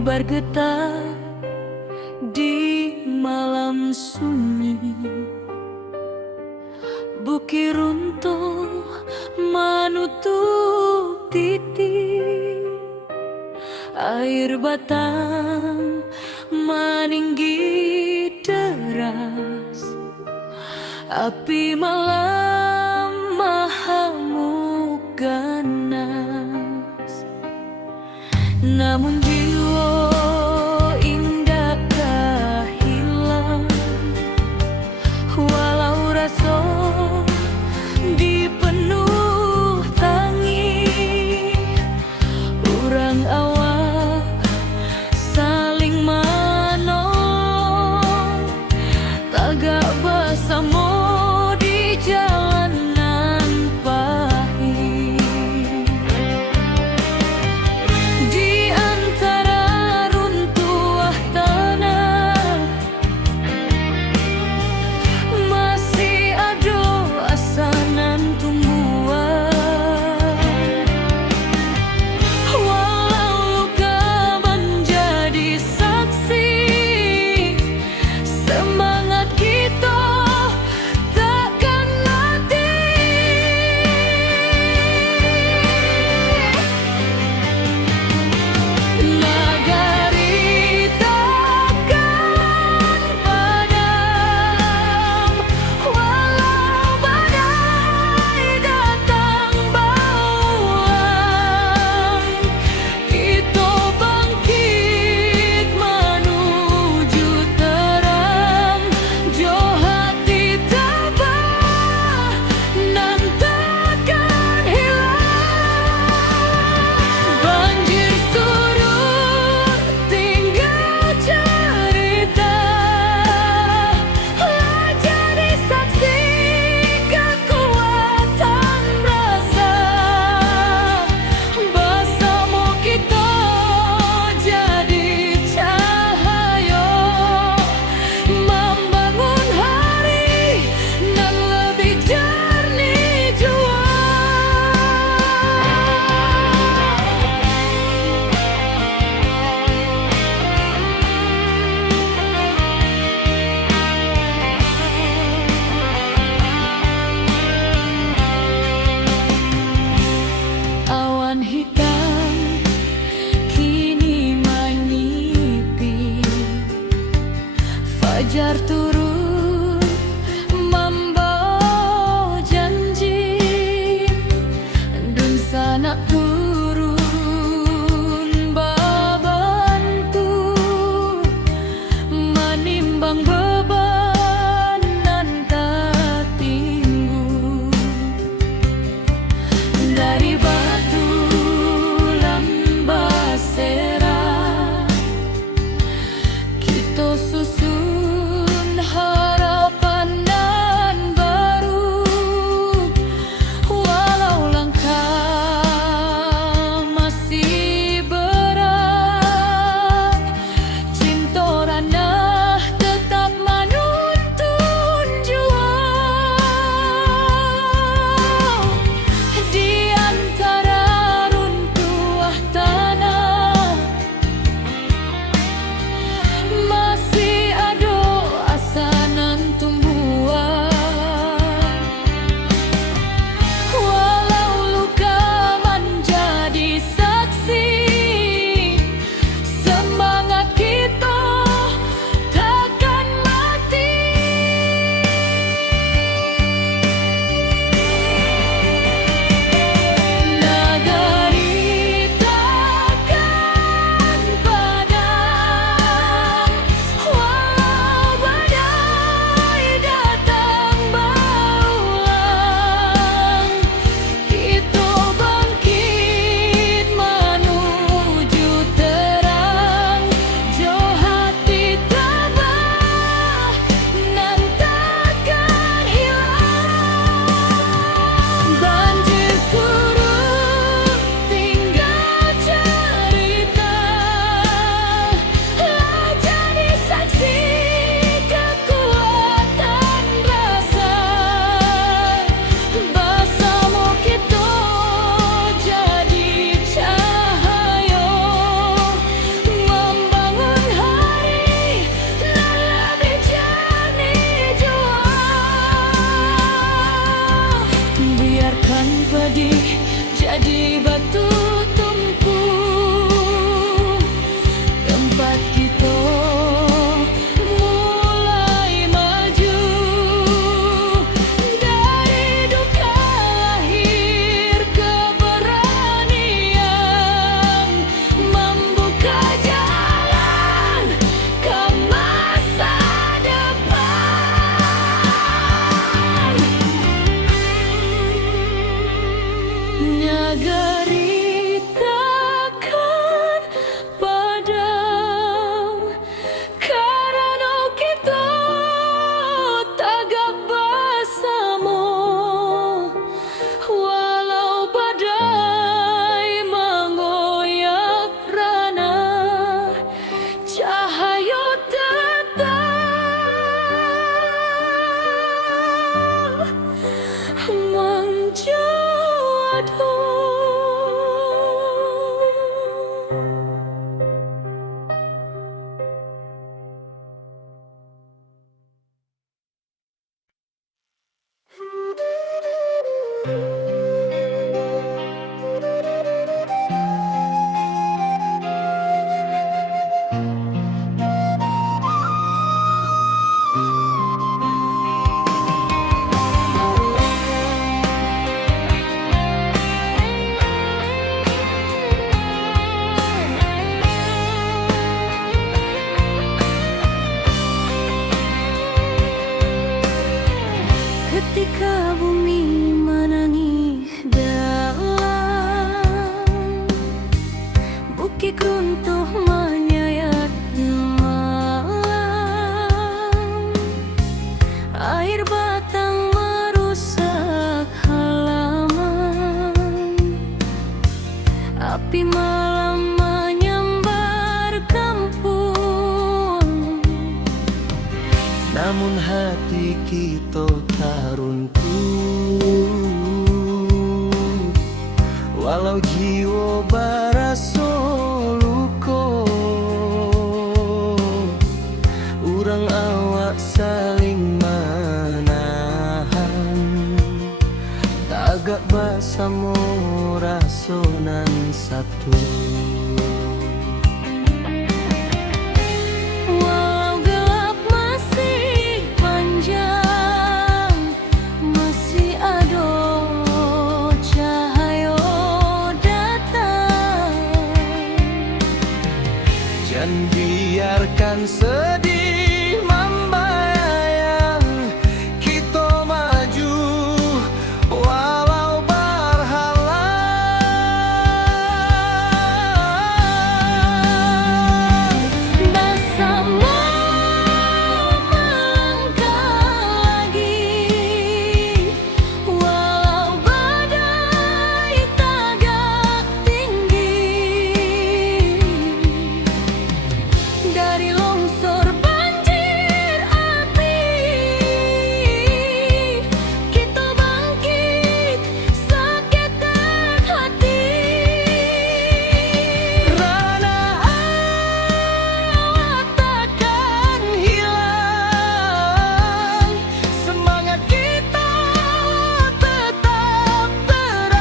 bergetar di malam sunyi. Bukit runtuh menutup titik, air batang meninggi deras, api malam mahamuk ganas. Namun jiwa indakkah hilang, walau rasa dipenuh tangis. Urang awak saling menolong, tagak bersama di jalanan pahit. Di antara kaki runtuh menyayat malam, air batang merusak halaman, api malam menyambar kampung. Namun hati kita tak runtuh, walau jiwa baraso luko. Urang awak saling menahan, tagak basamo rasonan satu. Walau gelap masih panjang, masih ada cahaya datang. Jangan biarkan sedih membayang, kita maju walau berhalang. Bersama melangkah lagi, walau badai tagak tinggi. Dari longsor banjir api, kita bangkit seketat hati. Rana awak takkan hilang, semangat kita tetap terang.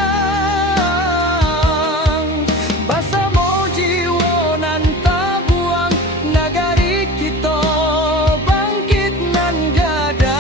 Basamo jiwa nan tabuang, nagari kita bangkit nan gadang.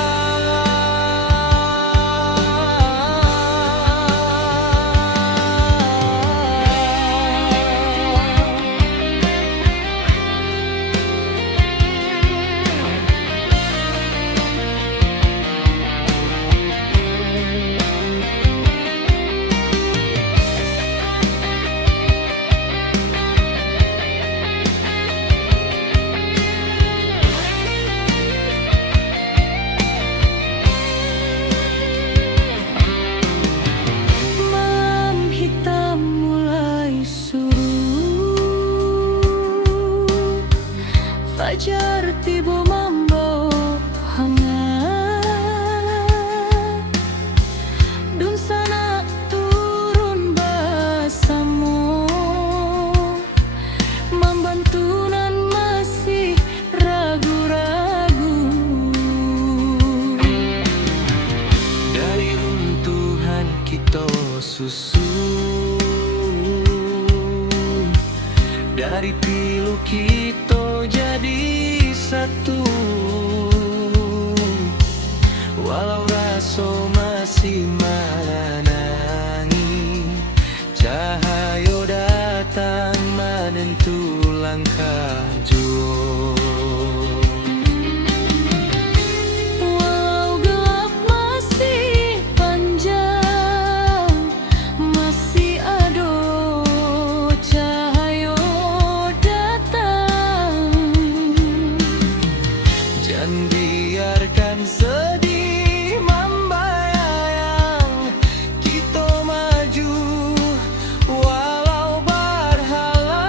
Malam hitam mulai suruh, fajar tiba membawa hangat. Dun sana turun bersama, membantu nan masih ragu-ragu. Dari runtuhan kita susun, dari pilu kita jadi satu. Walau raso masih menangi, cahaya datang menentu langkah jua. Walau gelap masih panjang, masih ada cahaya datang. Jangan biarkan sedih membayang, kita maju walau berhalang.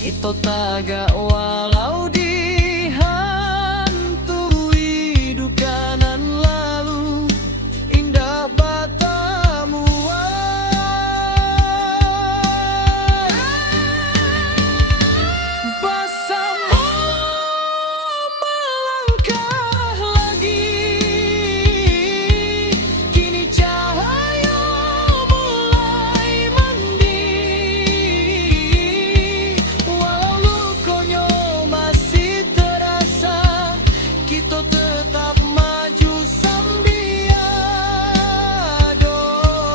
Kita taga walau dihantui duka nan lalu, indah batamu bersama melangkah lagi. Kini cahaya mulai mendiri, walau lukonya masih terasa, kita tetap maju sambil doa.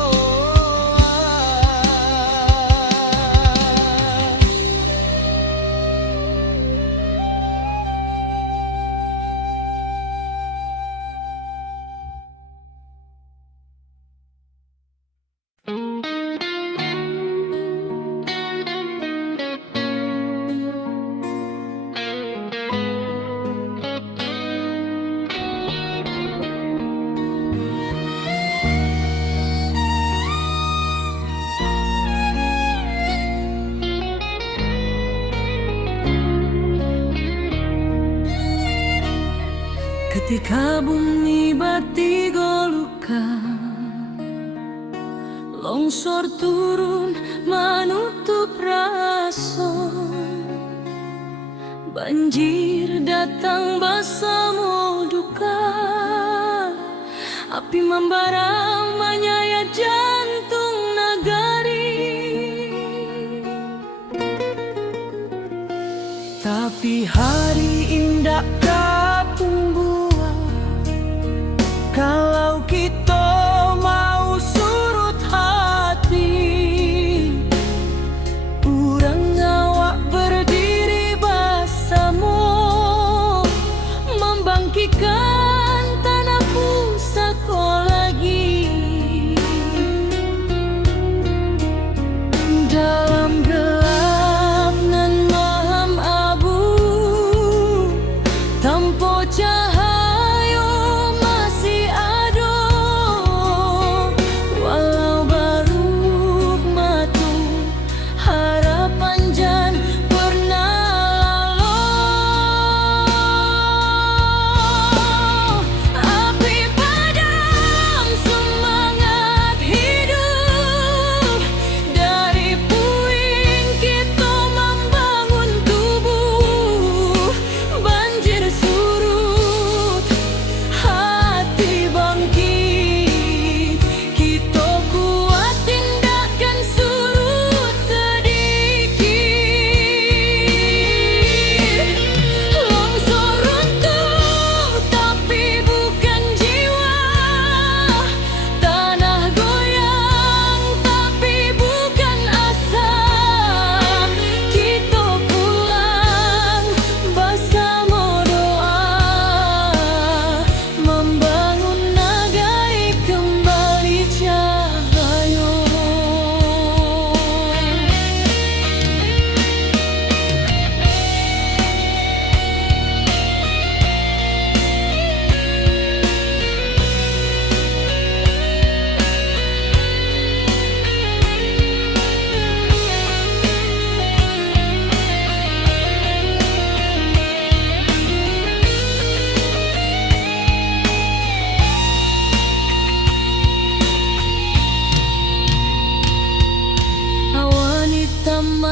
Ketika bumi bati goluka, longsor turun menutup rasa, banjir datang bersama duka, api membara menyayat jantung nagari. Tapi hari indah kalau kita mau surut hati, urang awak berdiri bersama, membangkitkan tanah pusaka lagi. Dalam gelap nan malam abu, tanpa cahaya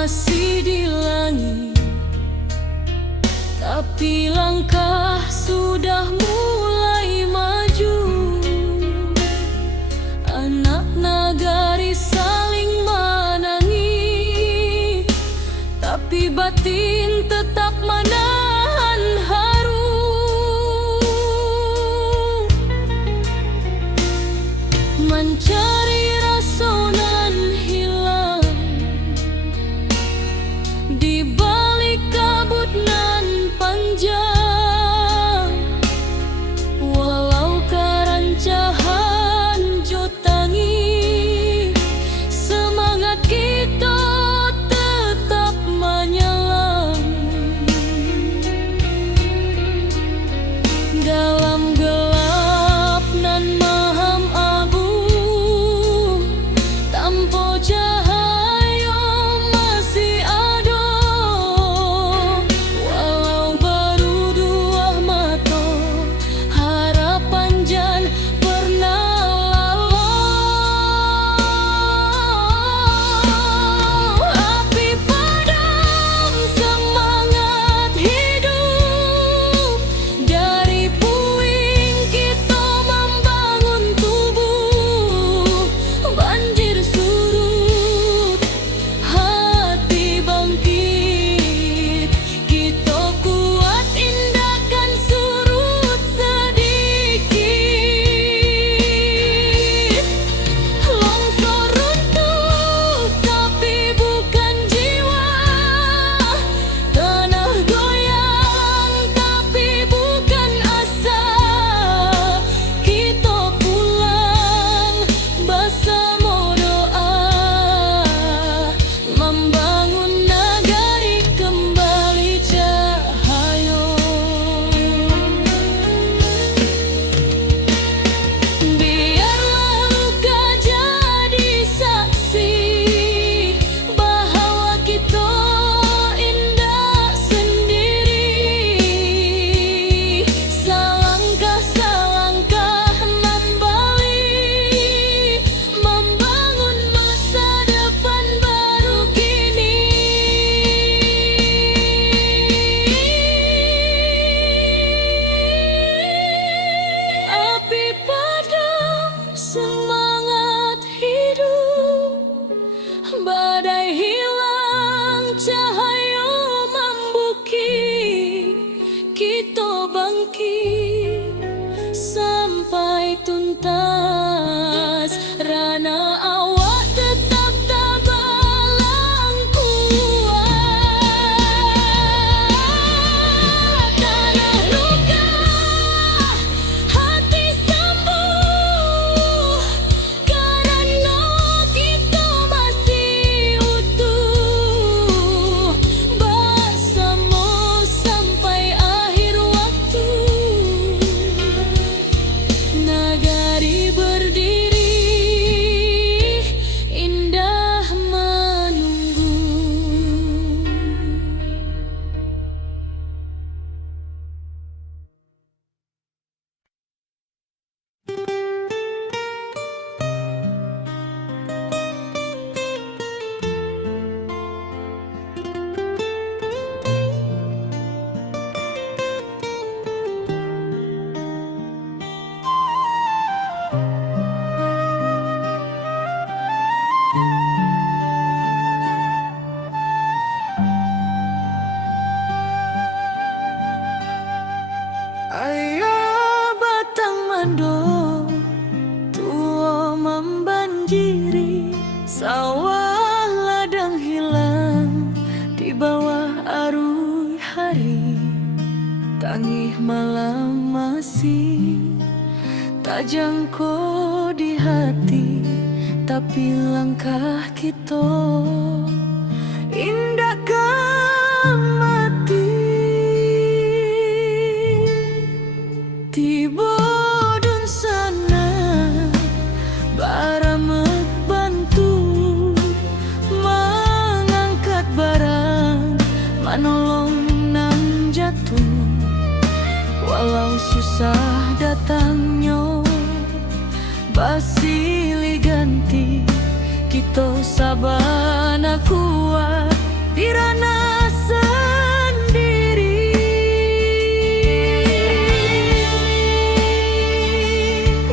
masih di langit, tapi langkah sudah mulai maju. Anak nagari saling menangis, tapi batin tetap menahan haru. Mencari rasa nan hilang di balik kabut nan panjang, walau karancahan jotangi, semangat kita tetap menyelam. bangkit sampai tuntas. Rana awak tetap tabalang kuat. Tanah luka, hati sembuh, karena kita masih utuh bersama sampai akhir waktu. Nagari berdiri, indah menunggu. Ayah batang mando tua membanjiri, sawah ladang hilang di bawah arus hari. Tangih malam masih tak jangkau di hati, tapi langkah kita indahkan mati. Tiba dun sana baramet bantu mengangkat barang, manolong nang jatuh. Walau susah datangnya basili ganti, kita sabana kuat di ranah sendiri.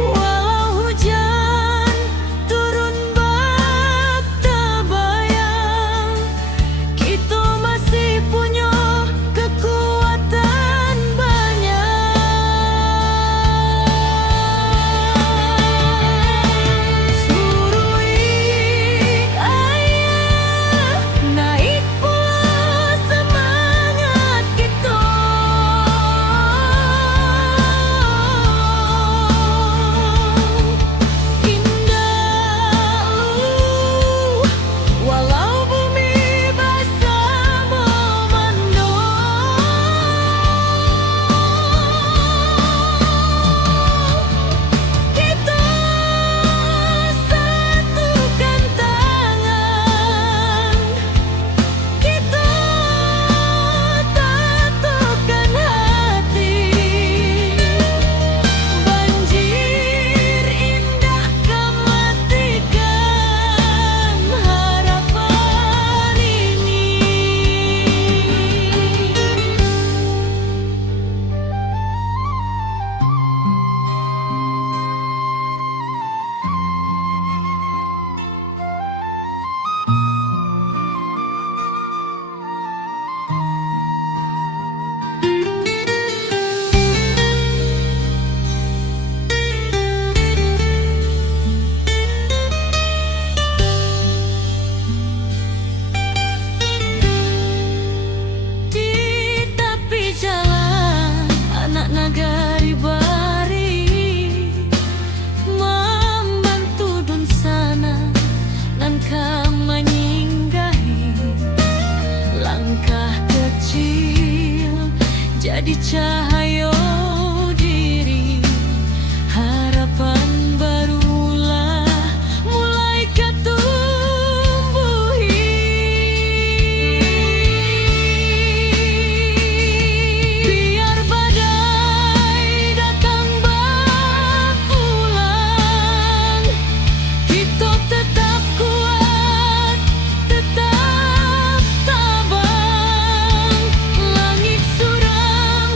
Walau hujan turun bak tabayang, kita masih punya kekuatan banyak. Surui ayah, naik pula semangat kita. Indah walau bumi basah memandung, kita satukan tangan, kita tatukan hati. Banjir indah kematikan harapan ini. Di tepi jalan anak nagari bari membantu dun sana nan menyinggahi. Langkah kecil jadi cahaya diri, harapan barulah mulai ketumbuhi. Biar badai datang berulang, kita tetap kuat, tetap tabang. Langit suram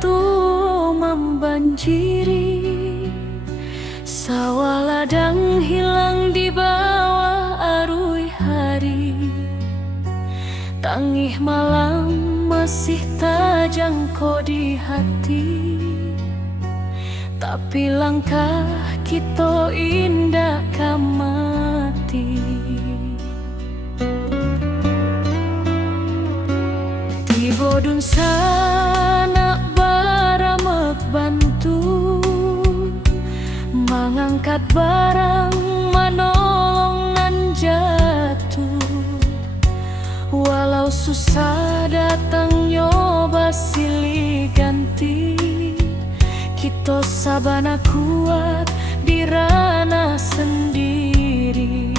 tu membanjiri, sawah ladang hilang di bawah arus hari. Tangih malam masih terjangkau di hati, tapi langkah kita indah kamati. Tiba dun sana baramek bantu, mengangkat barang manolong nan jatuh. Walau susah datang nyoba silih ganti, kita sabana kuat di ranah sendiri.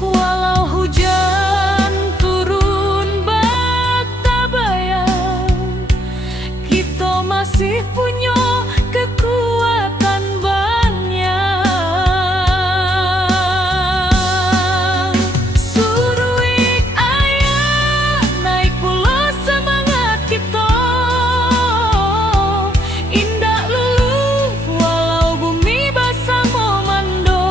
Walau hujan turun bak tabayang, kita masih punya kekuatan banyak. Suruik ayah naik pula semangat kita, indah lulu walau bumi basah memando.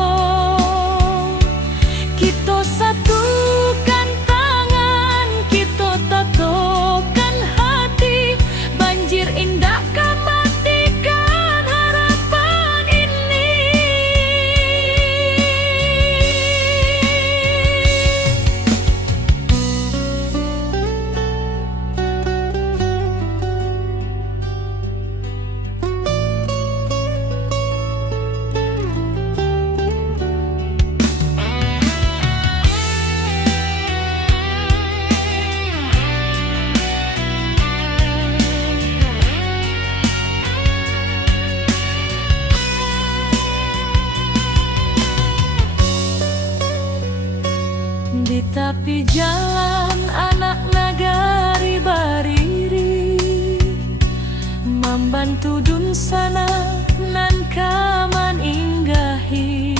Kita satukan tangan, kita tatokan hati, banjir indah matikan harapan ini. Di tepi jalan anak nagari bariri, membantu dun sana nan kaman inggahi.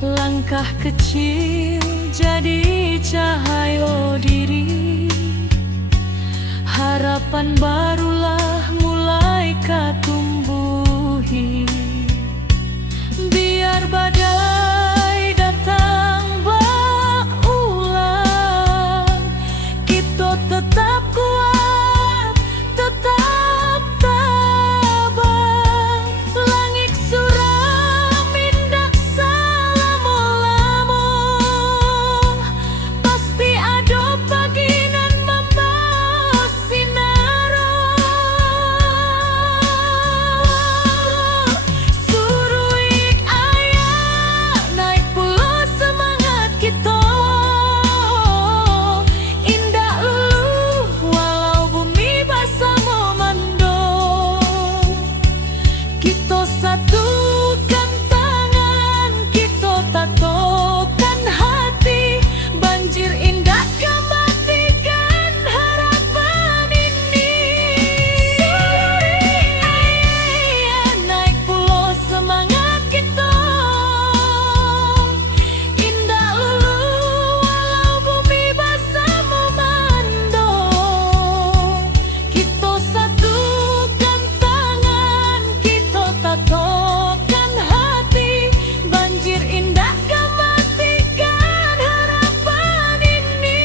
Langkah kecil jadi cahaya diri, harapan barulah mulai katumbuhi. Biar badai datang berulang, kita tetap kuat, tetap tabah. Langit suram indah selama-lama, pasti ada pagi nan membawa sinar. Suruik ayah naik pula semangat kita, indah lulu walau bumi basah memando. Kita satukan tangan, kita tatokan hati, banjir indah matikan harapan ini. Suruik ayah naik pula semangat kita, indah lulu walau bumi basah memando. Kita satukan tangan, kita tatokan hati, banjir indah matikan harapan ini.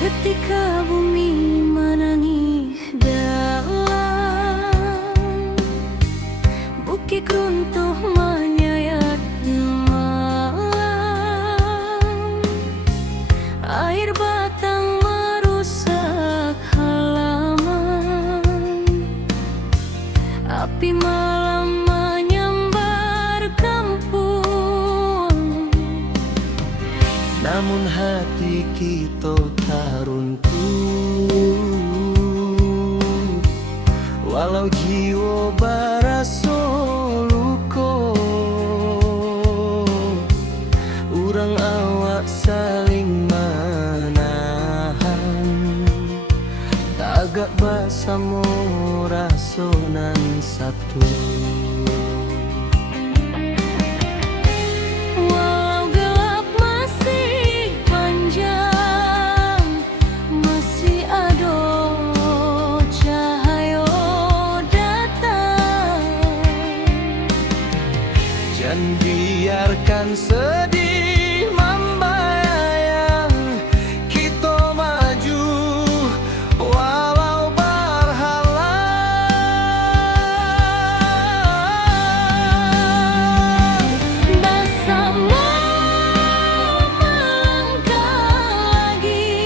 Ketika bumi menangis walau jiwa baraso luko, urang awak saling menahan, tagak basamo rasonan satu. Walau gelap masih panjang, masih ada cahaya datang. Jangan biarkan sedih membayang, kita maju walau berhalang. Bersama melangkah lagi,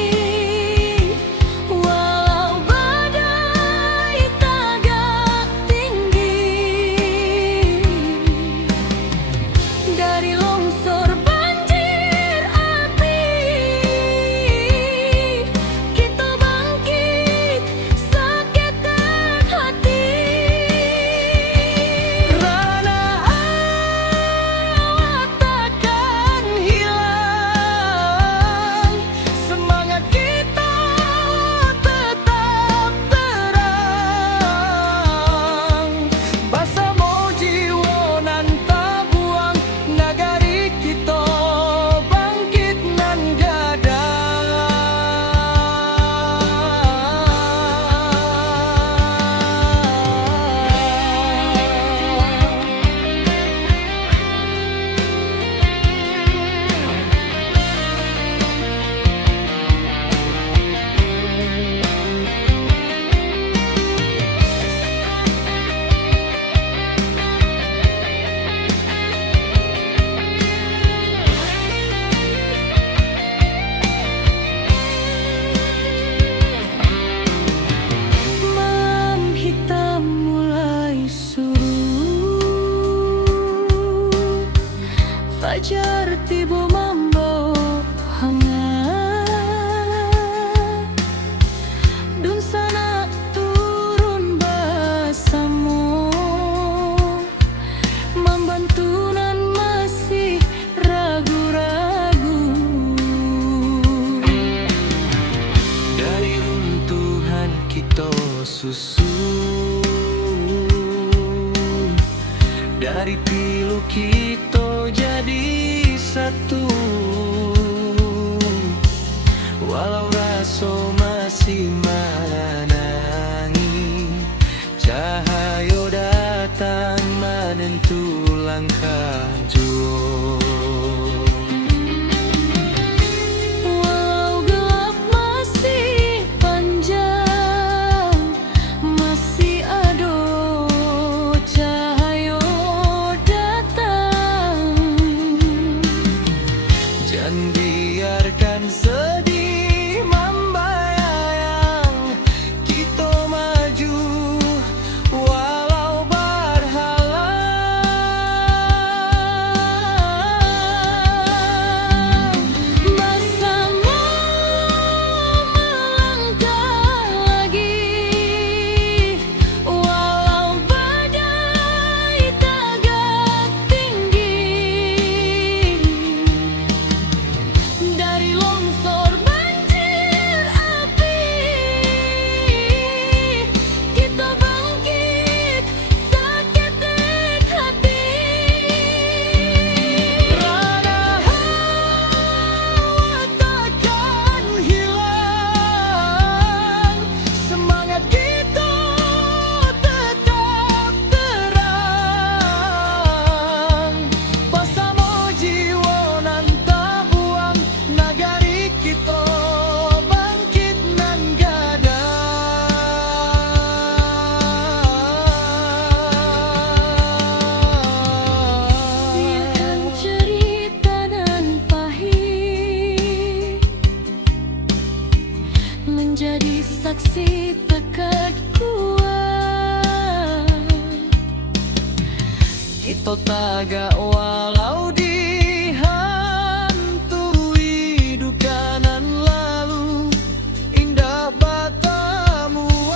walau badai tagak tinggi. Dari longsor banjir api, kita bangkit seketek hati. Rana awak takkan hilang, semangat kita tetap terang. Basamo jiwa nan tabuang, nagari kita bangkit nan Malam hitam mulai surut, fajar tiba membawa hangat. Dun sana turun bersama, membantu nan masih ragu-ragu. dari runtuhan kita susun, dari pilu kita jadi satu. Walau raso masih menangi, cahaya datang menentu langkah jua. Walau gelap masih panjang, masih ada cahaya datang. Jangan biarkan sedih membayang, kita maju walau berhalang. Bersama melangkah lagi, walau badai tagak tinggi. Dari longsor banjir api, kita bangkit seketek hati. Rana awak takkan hilang, semangat kita tetap terang. Basamo jiwa nan tabuang, nagari kita bangkit nan gadang. Biarkan cerita dan pahit menjadi saksi tekad kuat. Kita tagak walau dihantui duka nan lalu, indah batamuan.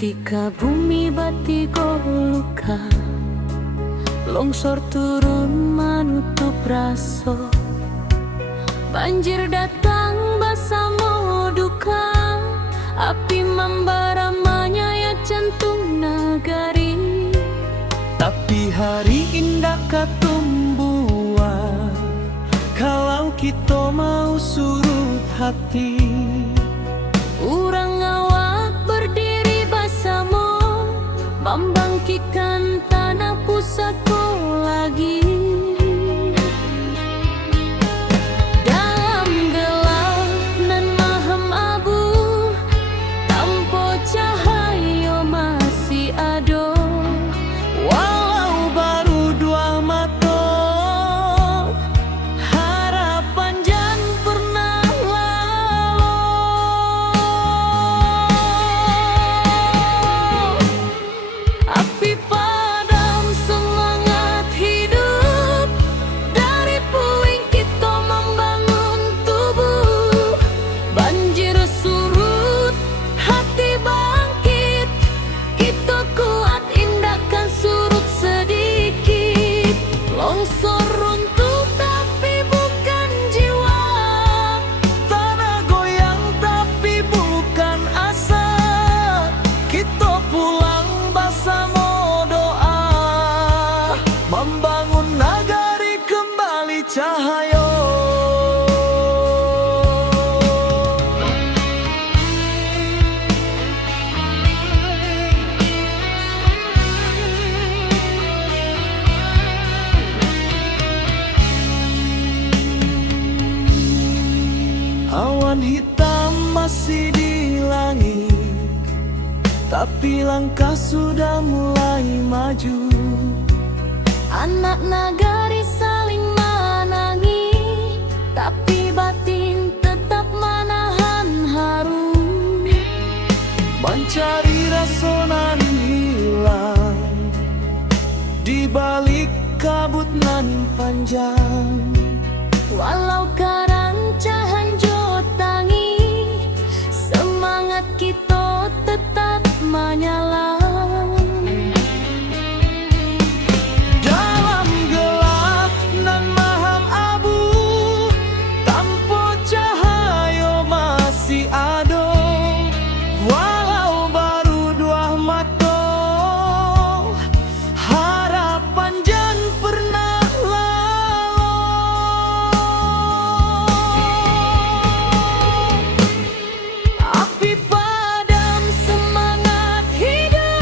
Ketika bumi batigo luka, longsor turun menutup raso, banjir datang basamo duka, api membara menyayat jantung nagari. Tapi hari indah katumbuhan kalau kita mau surut hati. Urang awak berdiri basamo, membangkitkan tanah pusatku lagi. Dalam gelap nan mahem abu, tanpa cahaya masih ada. Walau baru dua mata, harapan jan pernah lalu. Api padam semangat hidup, dari puing kita membangun tubuh. Banjir surut, hati bangkit, kita kuat indahkan surut sedikit. Longsor runtuh tapi bukan jiwa, Tanah goyang tapi bukan asa. Kita pulang bersama doa, membangun nagari kembali cahaya. Awan hitam masih di langit, tapi langkah sudah mulai maju. anak nagari saling menangi, tapi batin tetap menahan haru. Mencari rasa nan hilang di balik kabut nan panjang. Walau karancahan jo tangi, semangat kita tetap menyala. Dalam gelap nan maham abu, tanpa cahaya masih ada. Walau baru dua mata, harapan jan pernah lalu. Api padam semangat hidup,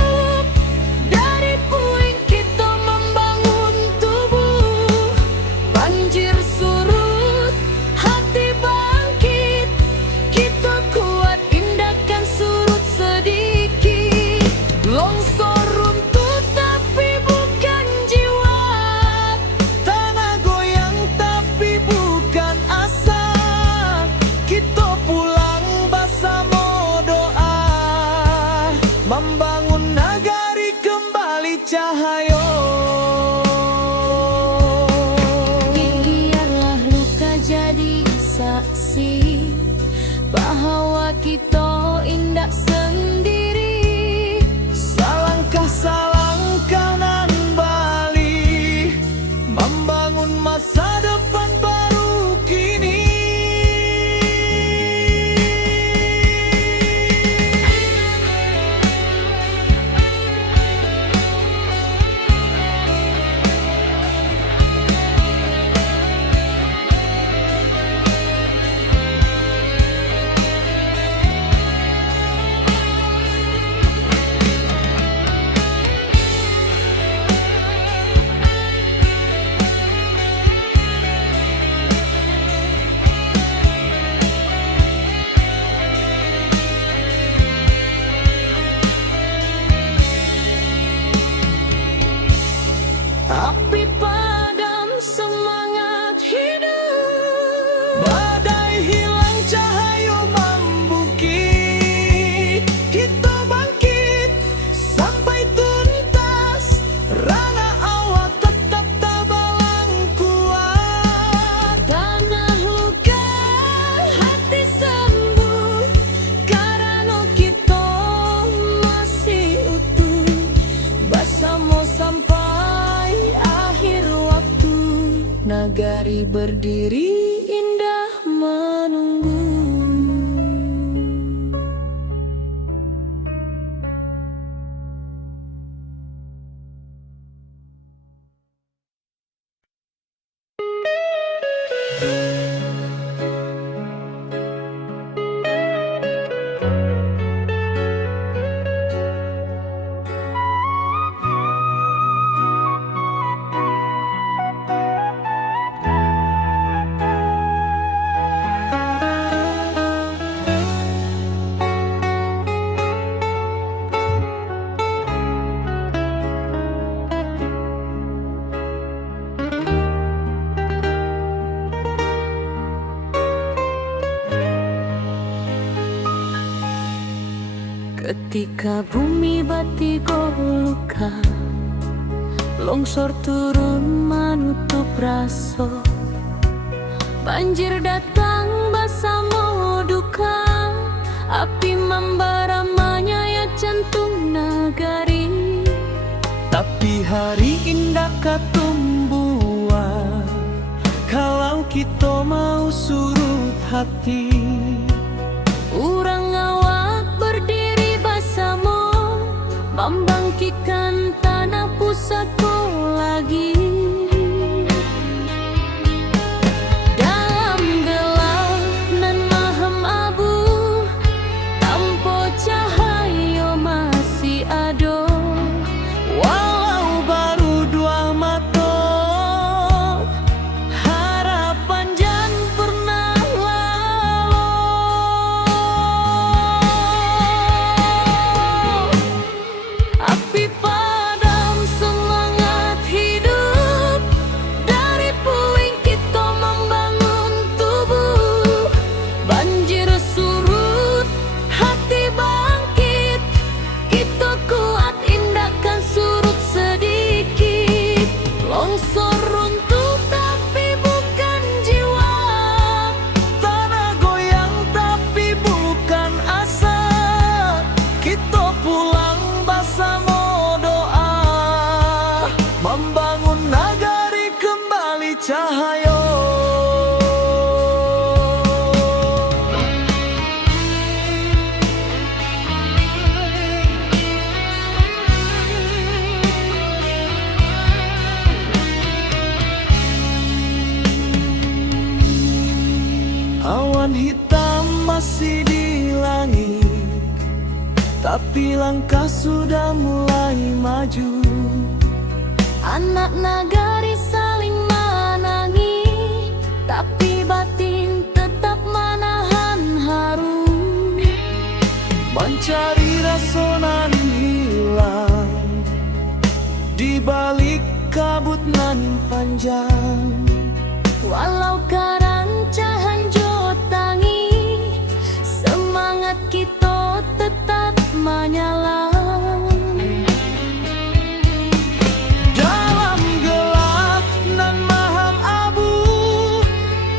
nagari berdiri indah menunggu. Ketika bumi batigo luka, longsor turun menutup raso, banjir datang bersama duka, api membara menyayat jantung nagari. Tapi hari indah katumbuhan, kalau kita mau surut hati. Urang awak berdiri bersama, membangkitkan tanah pusatku lagi. Dalam gelap nan mahem abu, tanpa cahaya masih ada. Walau baru dua mata, harapan jan pernah lalu. Api padam semangat hidup, dari puing kita membangun tubuh. Banjir surut, hati bangkit, kita kuat indahkan surut sedikit. Longsor runtuh tapi bukan jiwa, Tanah goyang tapi bukan asa. Kita pulang bersama doa, membangun nagari kembali cahaya. Awan hitam masih di langit, tapi langkah sudah mulai maju. anak nagari saling menangi, tapi batin tetap menahan haru. Mencari rasa nan hilang di balik kabut nan panjang. Walau kerancahan jotangi, semangat kita tetap menyala. Dalam gelap nan mahem abu,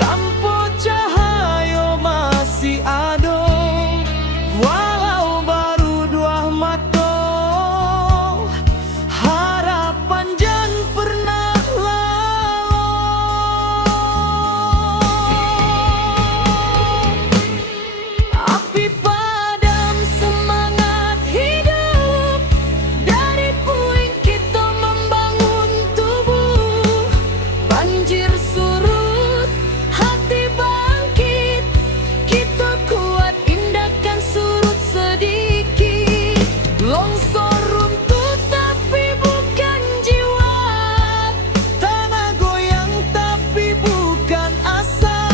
tanpa cahaya masih ada. Walau baru dua mata, harapan jan pernah lalu. Api padam semangat hidup, dari puing kita membangun tubuh. Banjir surut, hati bangkit, kita kuat indahkan surut sedikit. Longsor runtuh tapi bukan jiwa, tanah goyang tapi bukan asa.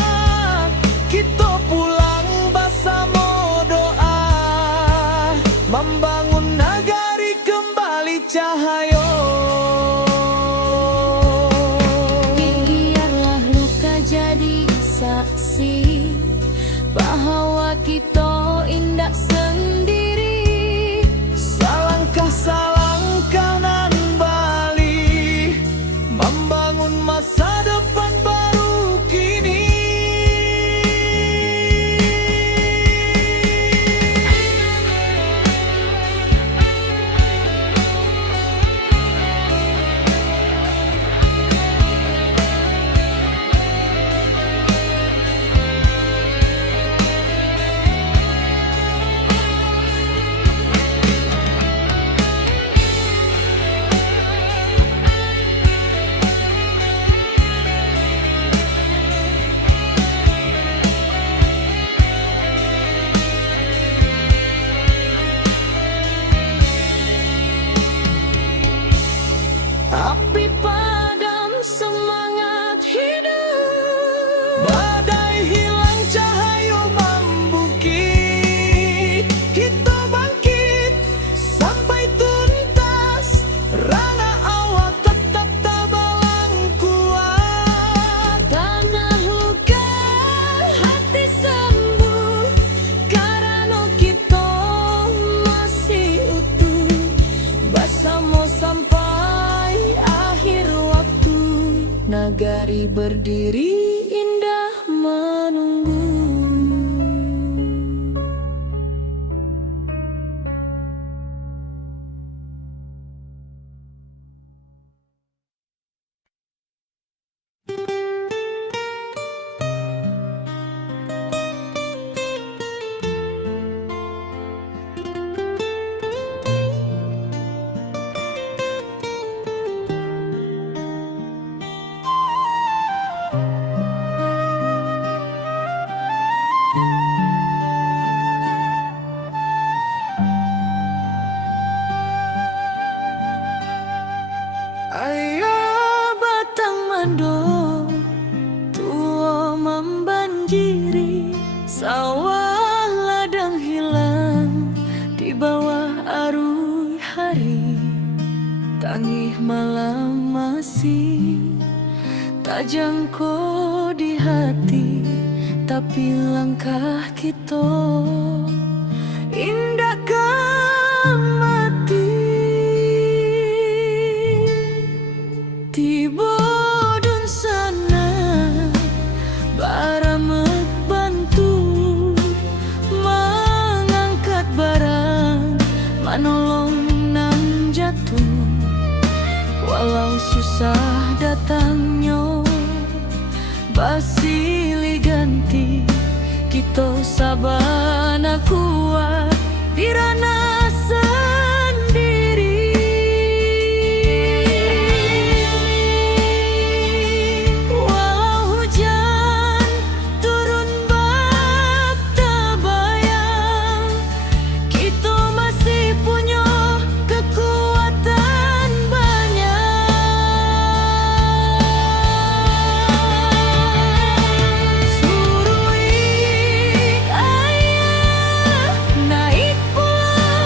Kita pulang bersama doa, membangun nagari kembali cahaya. Biarlah luka jadi saksi bahwa kita indah sendiri. Salangkah nan bali, membangun masa depan baru kini. Nagari berdiri indah menunggu. Ayah Batang mando tua membanjiri, sawah ladang hilang di bawah arus hari. Tangih malam masih tak jangkau di hati, tapi langkah kita indahkan mati. Tiba dun sana baramek bantu mengangkat barang, manolong nang jatuh. Walau susah datangnya basili ganti, kita sabana kuat dirana sendiri. Walau hujan turun bak tak bayang, kita masih punya kekuatan banyak. Surui ayah naik pulang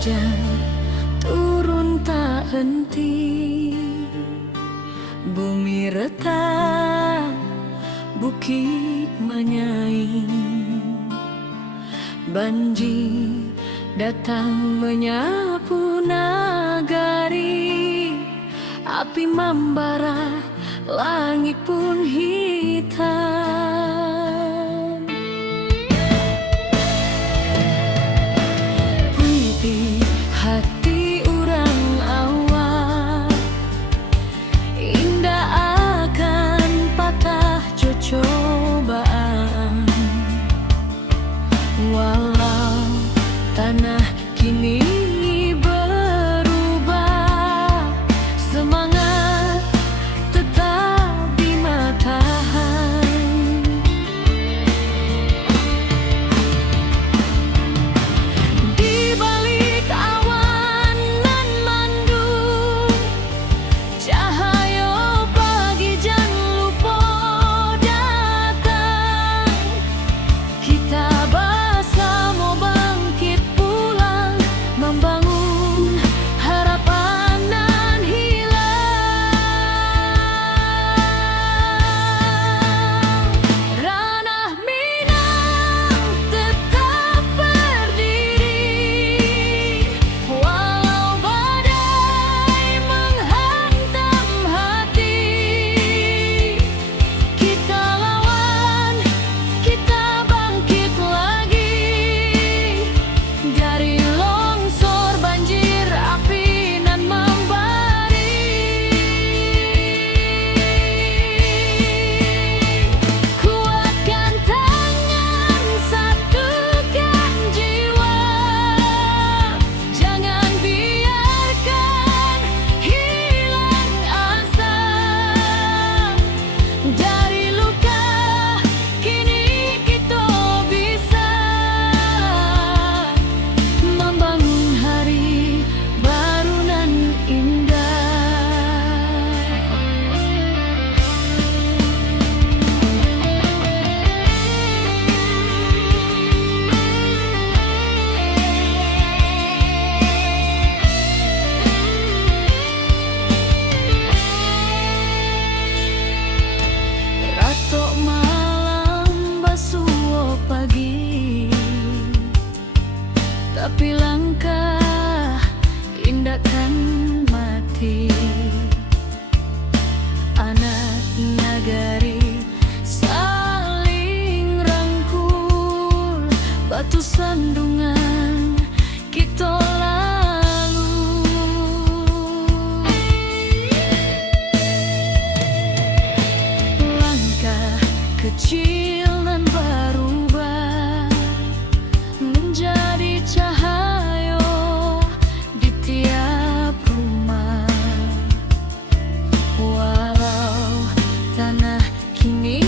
hujan turun tak henti, bumi retak, bukit menyaing, banjir datang menyapu nagari, api membara, langit pun hitam. Putih hati orang awak, indah akan patah cobaan. Walau tanah kini berubah, semangat tetap di matahan. Di balik awan nan mendung, cahaya pagi jan lupa datang. Kita bersama bangkit pulang, membangun harapan nan hilang. Ranah Minang tetap berdiri, walau badai menghantam hati. Kita lawan, kita bangkit lagi, dari longsor banjir api nan membari. Kuatkan tangan, satukan jiwa, jangan biarkan hilang asa. Dari luka kini kita bisa membangun hari baru nan indah. Ratok malam basuh pagi, tapi langkah indahkan mati. Anak nagari saling rangkul, batu sandungan kita lalu. Langkah kecil nan berubah menjadi cahaya di tiap rumah. Walau tanah kini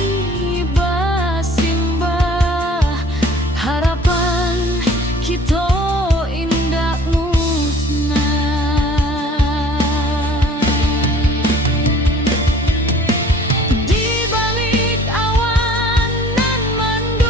bersimbah, harapan kita indah musnah. Di balik awan nan mendung,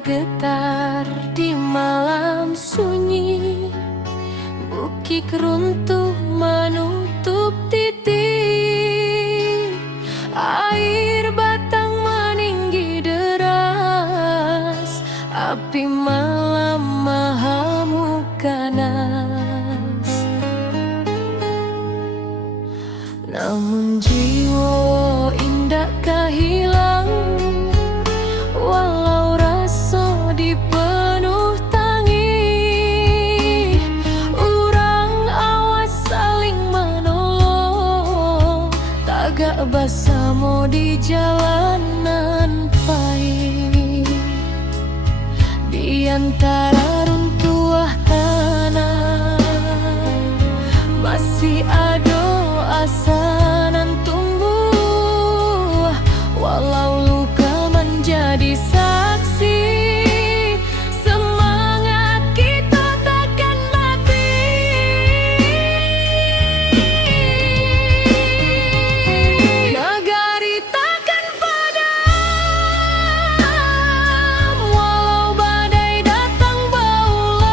bergetar di malam sunyi. Bukit runtuh menutup titik, air batang meninggi deras, api malam mengamuk ganas. Namun jiwa indah kehilang, walau rasa dipenuh tangi. Urang awas saling menolong, tagak bersama di jalanan pahit. Di antara runtuhan tanah masih ada asa nan tumbuh, walau luka menjadi saksi. Semangat kita takkan mati. Nagari takkan padam, walau badai datang berulang.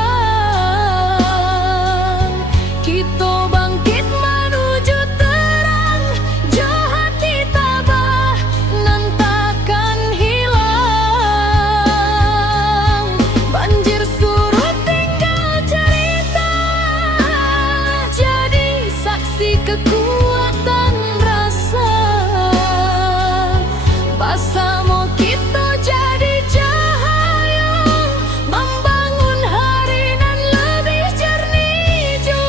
Kita bangkit menuju terang, jahat ditabah nan takkan hilang. Banjir surut tinggal cerita, jadi saksi kekuatan rasa. Bersama kita jadi cahaya, membangun hari nan lebih jernih jua.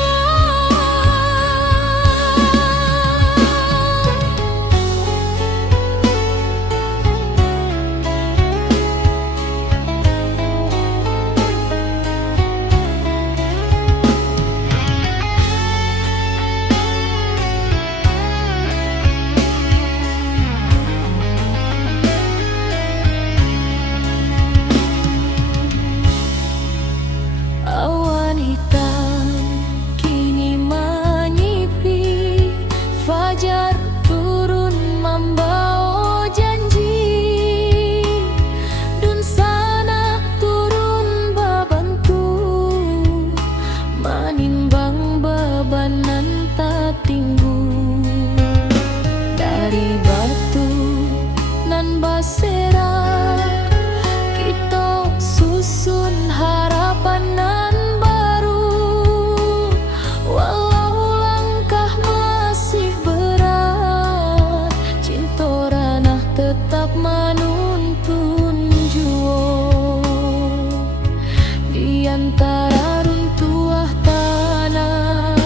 Awan hitam kini menyipi, fajar turun membawa janji. Dun sana turun bebantu, menimbang beban nan tak tinggu. Dari batu nan basera, kita susun harapan nan baru. Walau langkah masih berat, cinta ranah tetap menuntun jua. Di antara runtuhan tanah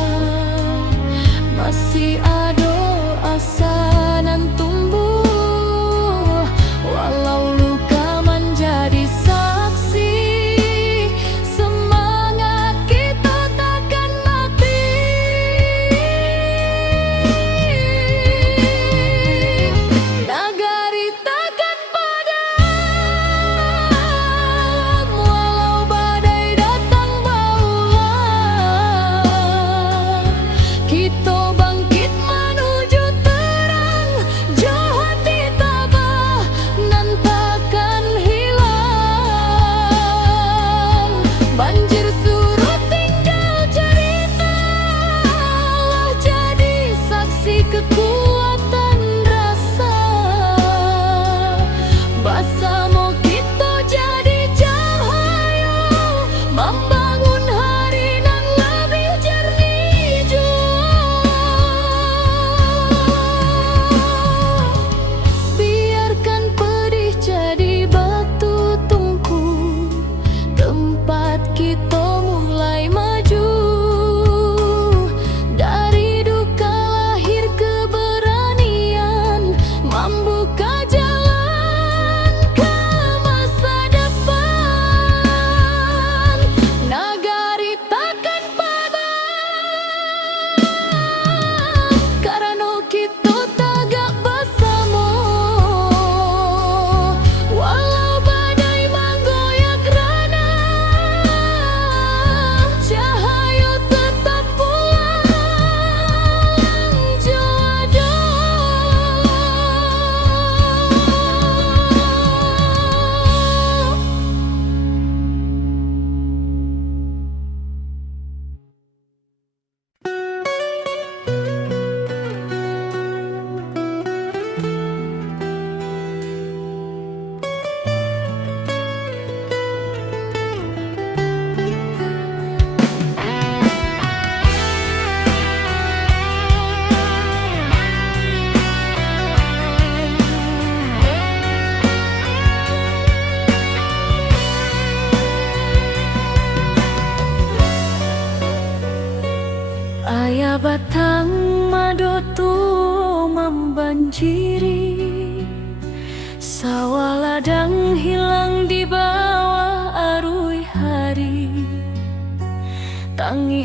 masih ada asa nan tumbuh, walau luka menjadi saksi. Semangat kita takkan mati. Nagari takkan padam, walau badai datang berulang. Kita bangkit menuju terang,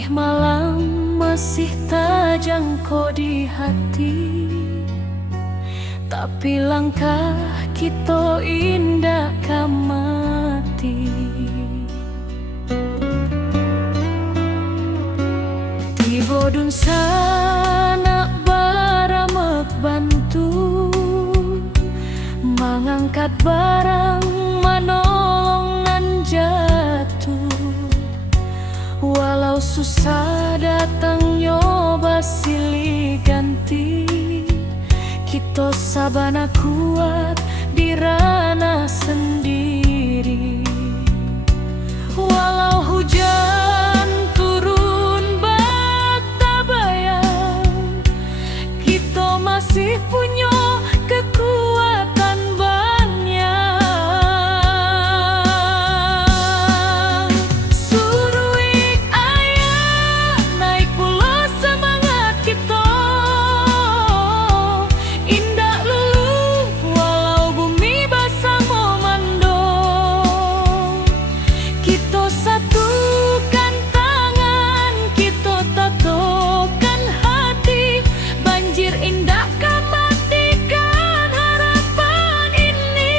malam masih tajangko di hati, tapi langkah kita indah kamati. Bodun sana baramek bantu mengangkat barang manolongan jatuh. Walau susah datang nyoba silih ganti, kita sabana kuat di ranah sendiri. Walau hujan turun masih punya kekuatan banyak. Suruik ayah naik pula semangat kita, indah lulu walau bumi basah memando. Kita satukan tangan, kita tatokan hati, banjir indah matikan harapan ini.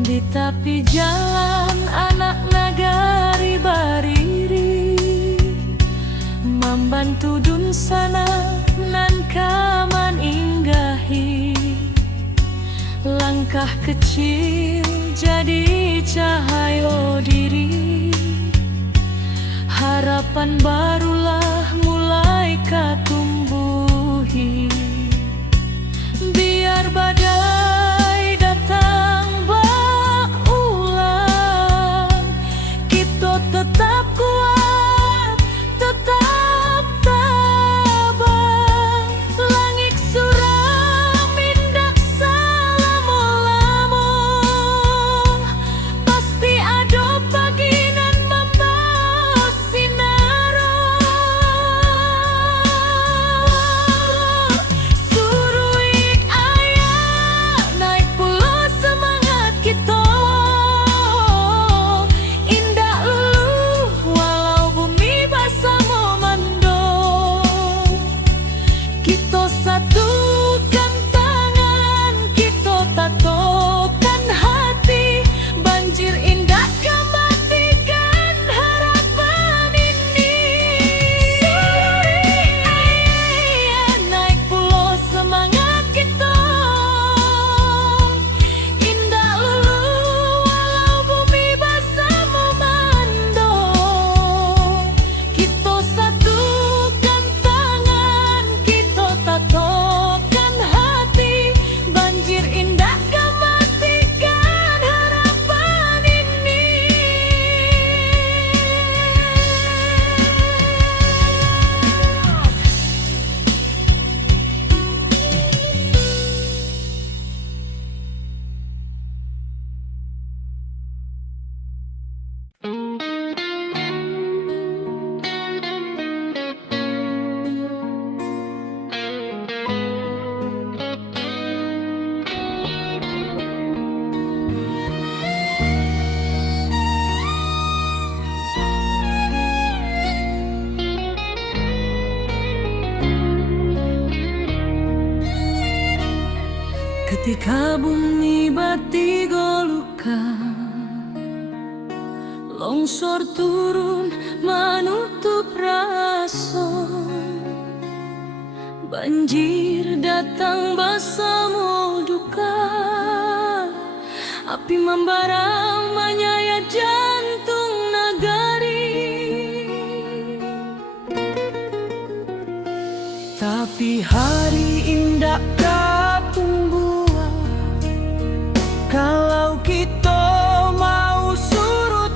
Di tepi jalan anak nagari bariri, membantu dun sana nan kaman inggahi. Langkah kecil jadi cahaya diri, harapan barulah mulai katumbuhi. Biar badai datang tetap kuat, tetap tabah. Langit suram indak salamo-lamo, pasti ada pagi nan membawa sinaro. Suruik ayah naik pula semangat kita, satukan tangan, kita tatokan hati, banjir indah kematikan harapan ini. Suruik ayah naik pulau semangat kita, indah lulu walau bumi basah memando. Kita satukan tangan, kita tatokan hati, banjir indah kematikan harapan ini. Ketika bumi bati goluka, longsor turun menutup rasa, banjir datang bersama duka, api membara menyayat jantung nagari. Tapi hari indah tumbuh kalau kita mau surut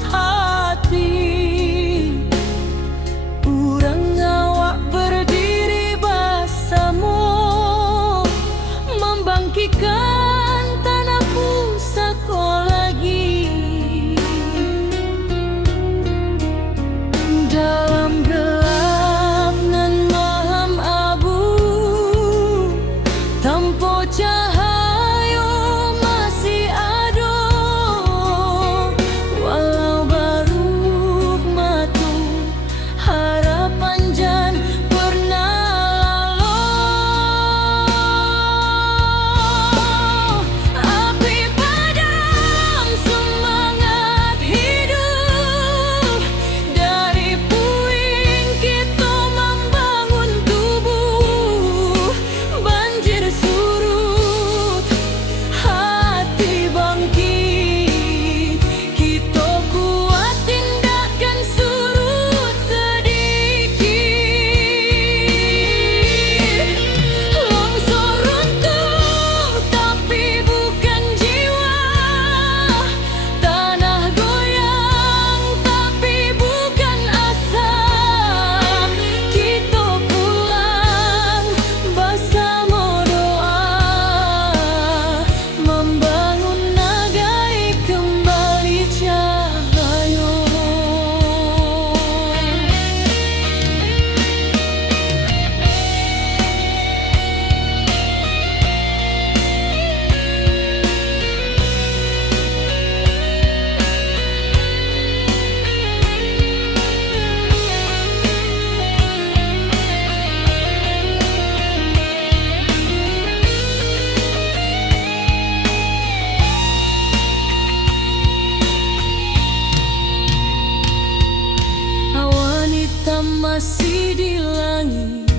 masih di langit,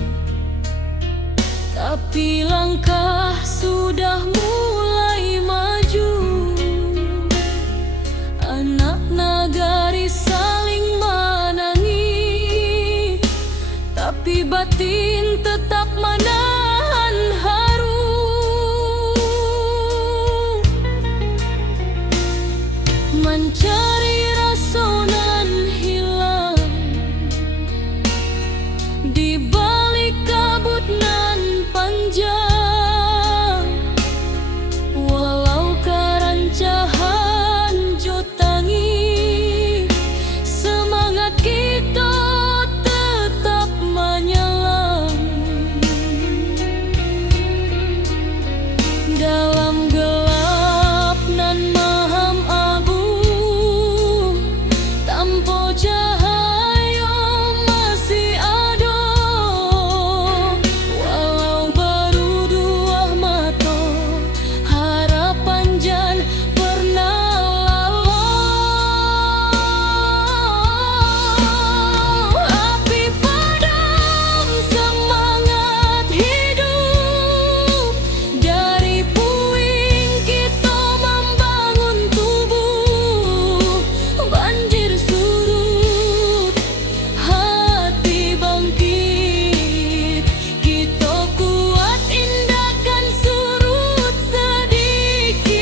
tapi langkah sudah mulai maju. Anak nagari saling menangis, tapi batin tetap menahan haru. Mencari rasonan hilang di balik kabut nan panjang. Walau karancahan jotangi, semangat kita tetap menyala. Dalam gelap nan maham abu, tanpa cahaya masih ada. Walau baru dua mata, harapan jan pernah lalau. Api padam semangat hidup, dari puing kita membangun tubuh. Banjir surut, hati bangkit, kita kuat indahkan surut sedikit.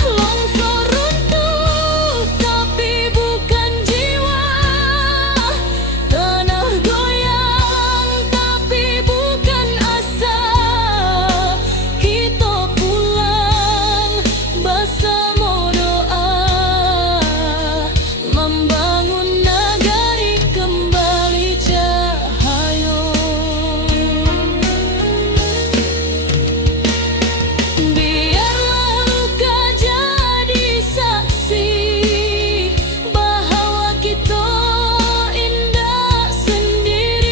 Longsor runtuh tapi bukan jiwa, tanah goyang tapi bukan asa. Kita pulang bersama doa, membangun nagari kembali cahaya. Biarlah luka jadi saksi bahwa kita indah sendiri.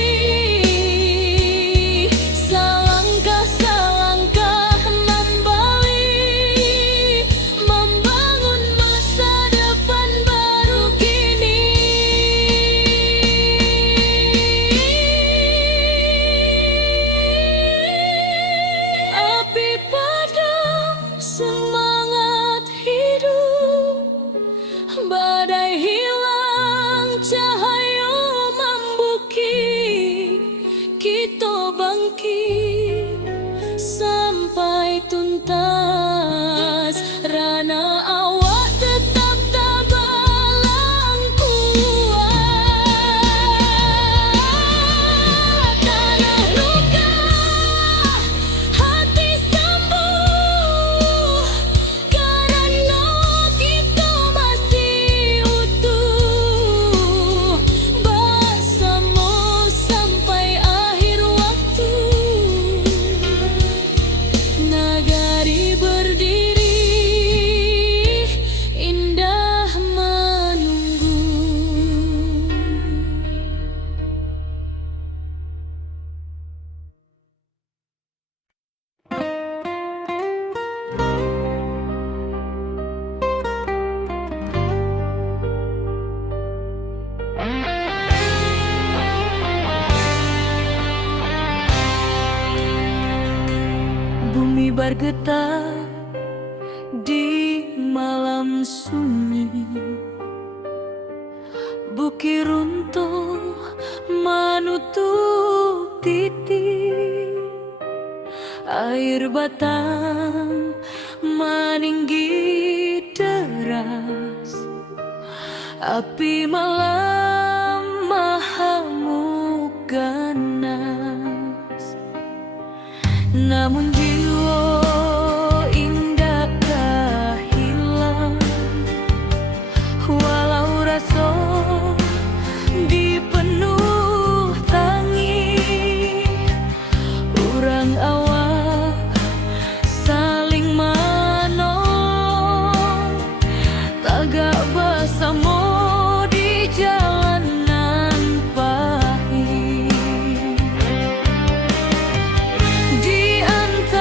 Selangkah nan balik, membangun masa depan baru kini. Api padam semangat hidup, badai hilang cahaya membukit. Kita bangkit sampai tuntas, rana awak tetap tabalang kuat. Tanah luka, hati sembuh, karena kita masih utuh. Bersama sampai akhir waktu, nagari berdiri, indah menunggu. Bumi bergetar di malam sunyi, bukit runtuh menutup titik, air batang meninggi deras, api malam mahamuk ganas. Namun jiwa indakkah hilang, walau rasa dipenuh tangis. Urang awak saling menolong, tagak bersama di jalanan pahit. Di antara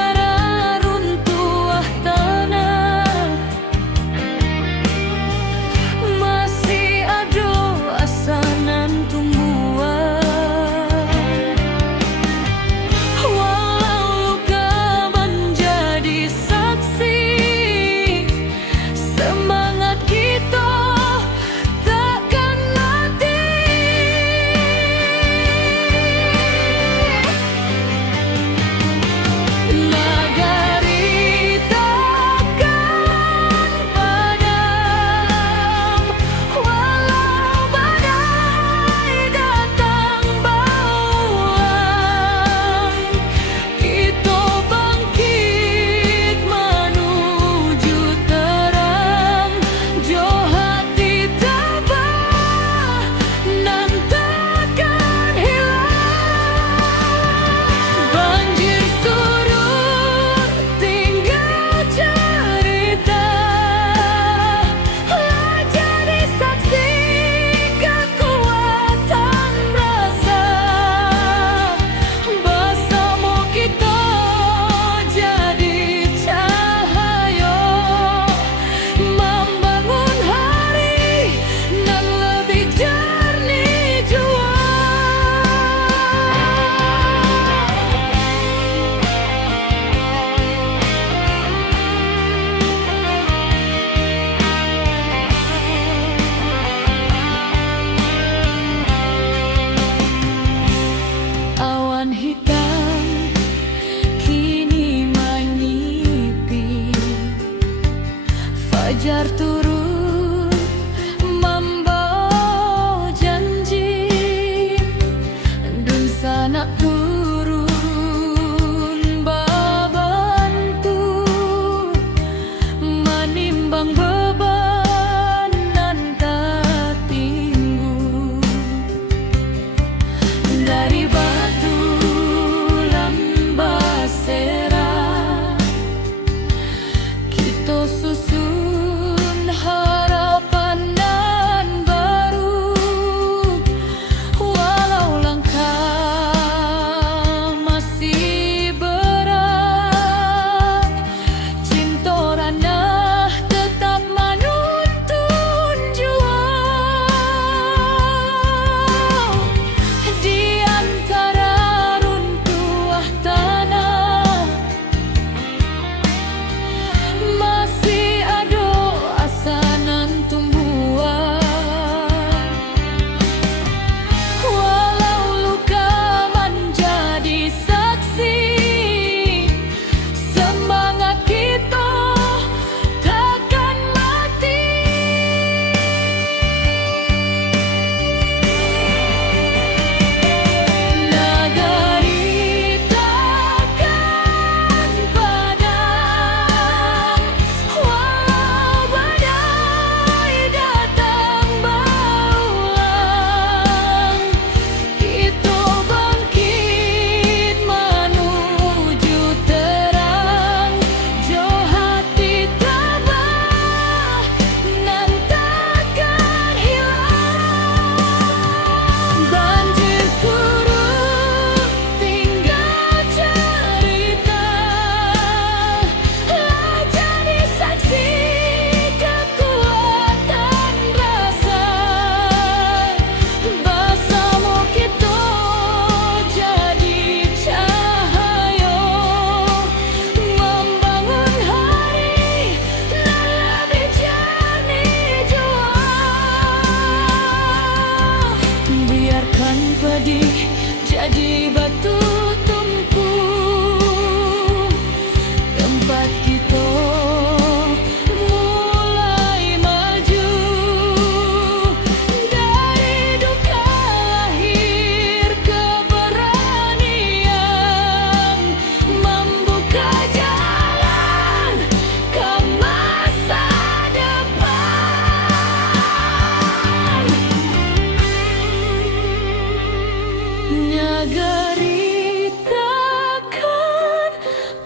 nagari takkan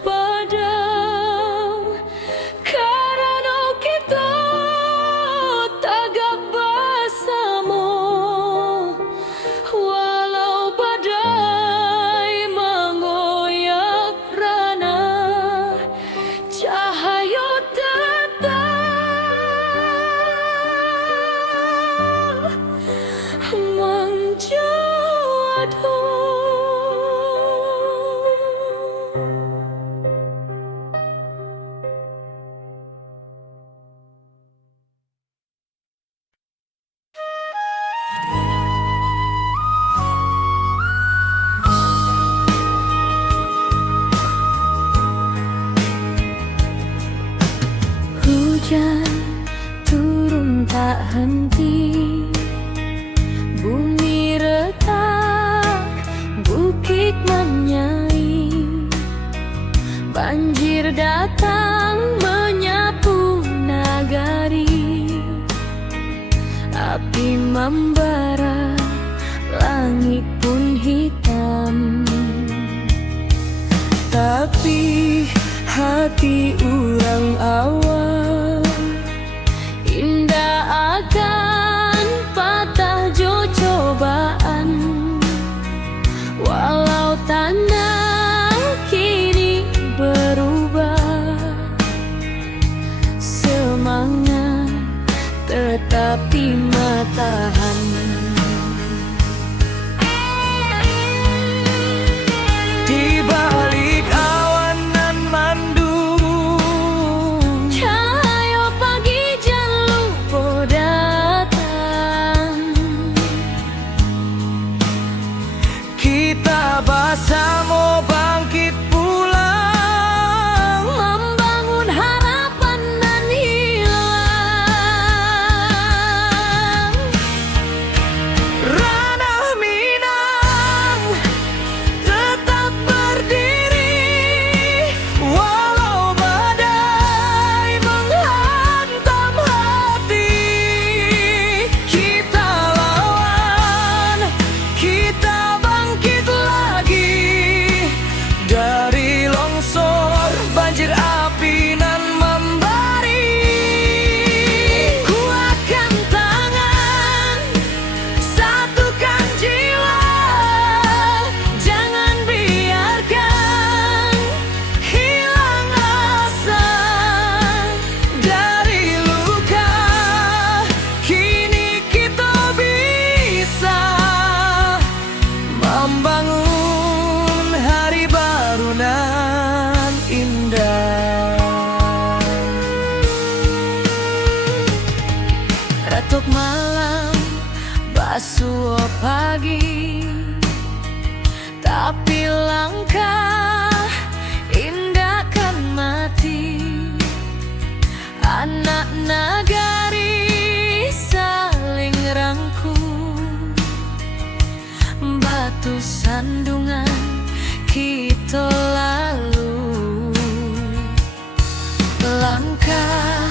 padam karena kita tagak bersama walau badai mengoyak rana cahaya tetap menjadi. Hujan turun tak henti, bumi retak, bukit menyai, banjir datang menyapu nagari, api membara, langit pun hitam. Tapi hati urang awal indah akan patah jo cobaan, walau tanah kini berubah, semangat tetapi matahan. Di balik awan nan mandung, Cahaya pagi jan lupa datang, kita bersama bangkit pulang, membangun harapan nan hilang. ranah Minang tetap berdiri, walau badai menghantam hati. Kita lawan, kita bangkit lagi dari longsor, banjir api nan membari. Kuatkan tangan, Satukan jiwa, jangan biarkan hilang asa dari luka. Kini kita bisa membangun hari baru nan indah. Ratuk malam, basuh pagi, tapi langkah indah kan mati. Anak nagari saling rangkul, batu sandungan kita lalu. Langkah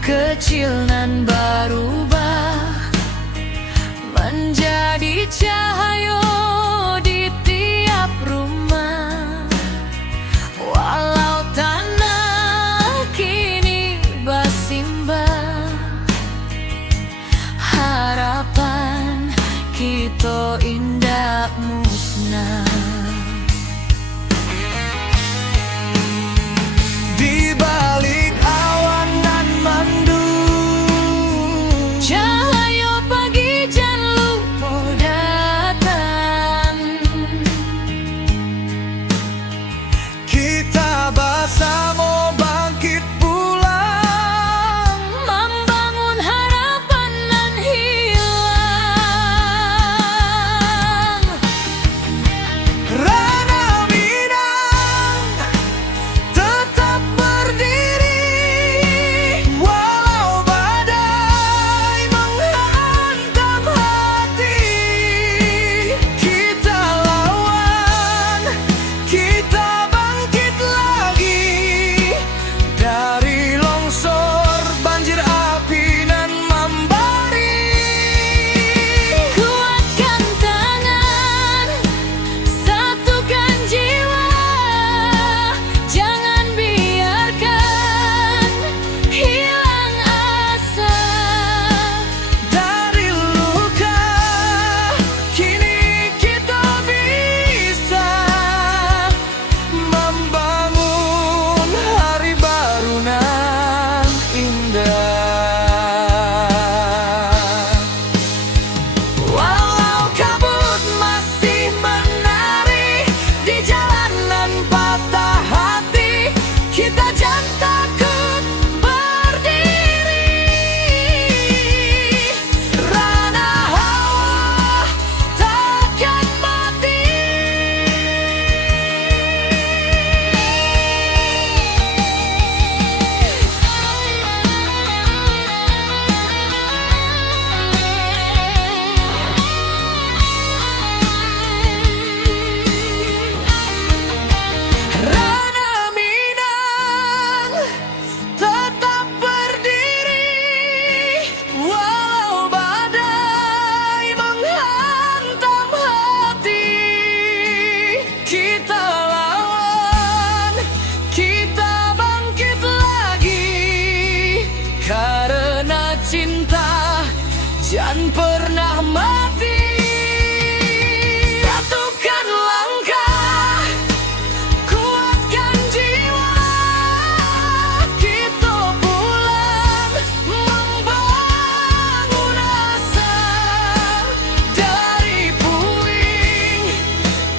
kecil nan berubah menjadi cahaya di tiap rumah, walau tanah kini bersimbah, harapan kita indah musnah. Di balik awan nan mandung, pernah mati. Satukan langkah, kuatkan jiwa, kita pulang membangun asa. Dari puing,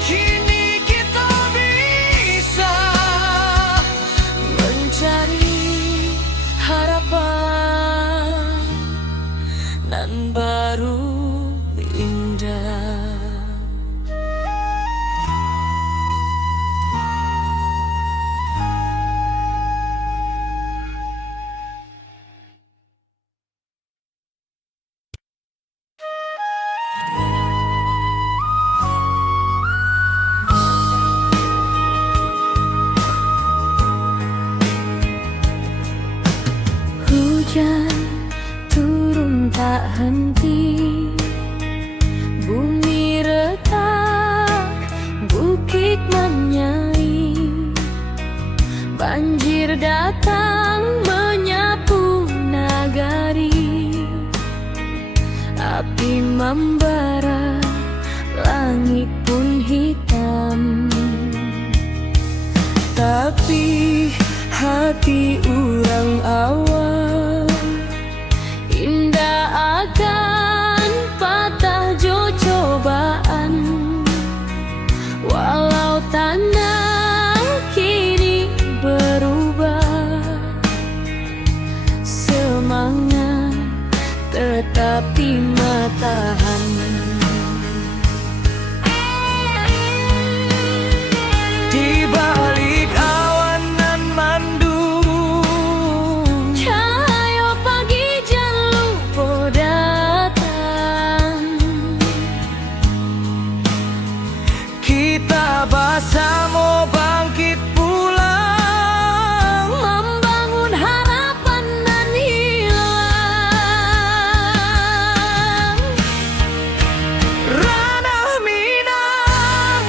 kini kita bisa mencari harapan nan baru indah. Hujan turun tak henti, bumi retak, bukit menyai. Banjir datang menyapu nagari, api membara, langit pun hitam. Tapi hati urang awal indah akan patah jo cobaan. Walau tanah kini berubah, semangat tetap tahan. Di balik awan nan mandung, Cahaya pagi jan lupa datang. kita bersama bangkit pulang, Membangun harapan nan hilang. ranah Minang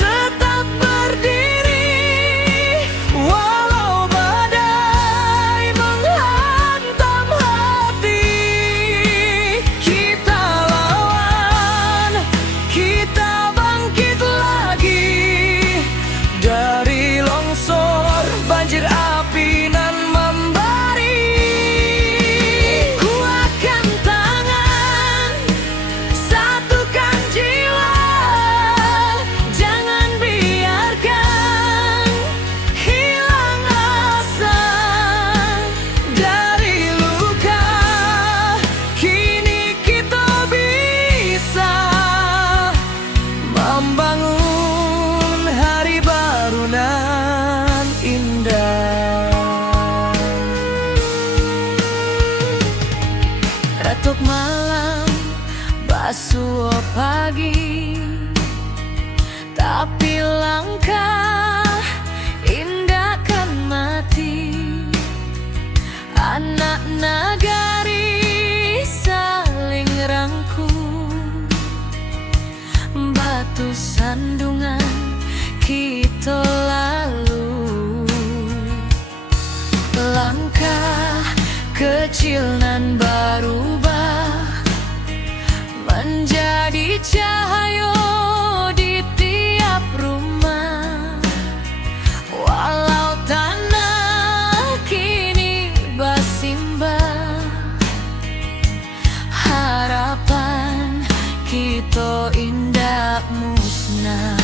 tetap berdiri, walau badai menghantam hati. Kita lawan, kita bangkit lagi. Dari longsor, banjir api nan membari. Kuatkan tangan, satukan jiwa, jangan biarkan hilang asa. Dari luka, kini kita bisa membangun hari baru nan indah. Retuk malam, basuh pagi, tapi langkah indah kan mati. Anak nagari saling rangkul, batu sandungan kita lalu. Langkah kecil nan berubah menjadi cahaya di tiap rumah. Walau tanah kini bersimbah, harapan kita indah musnah.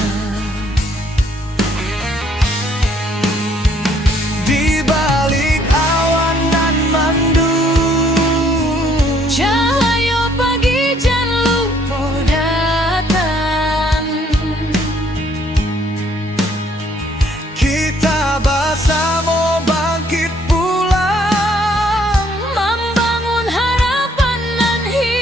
Di balik awan nan mandung, Cahaya pagi jan lupa datang. kita bersama bangkit pulang, Membangun harapan nan hilang.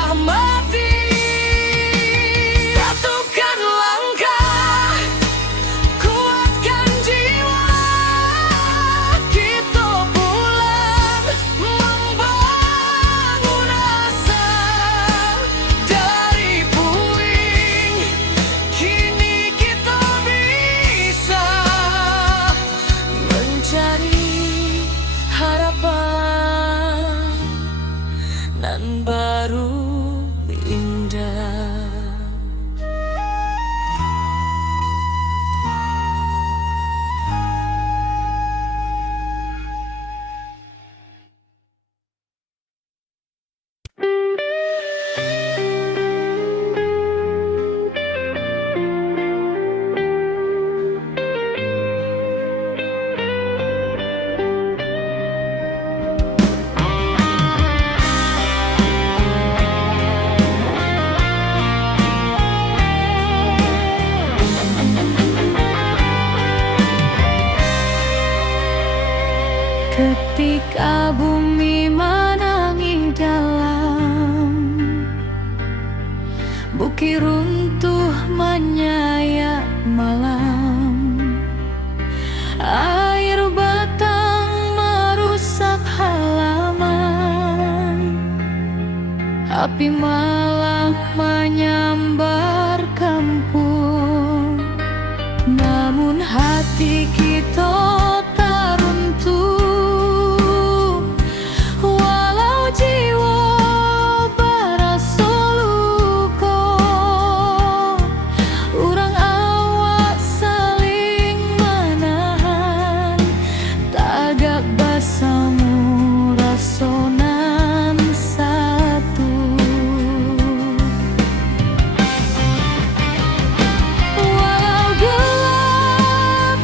setengah mati. Satukan langkah, kuatkan jiwa, kita pulang membangun asa. Dari puing, kini kita bisa mencari harapan nan baru indah. Ketika bumi menangis dalam, bukit runtuh menyayat malam, air batang merusak halaman, api malam menyambar kampung. Namun hati kita tak runtuh, walau jiwa berasa luka. Urang awak saling menahan, tagak basamu rasonan satu. Walau gelap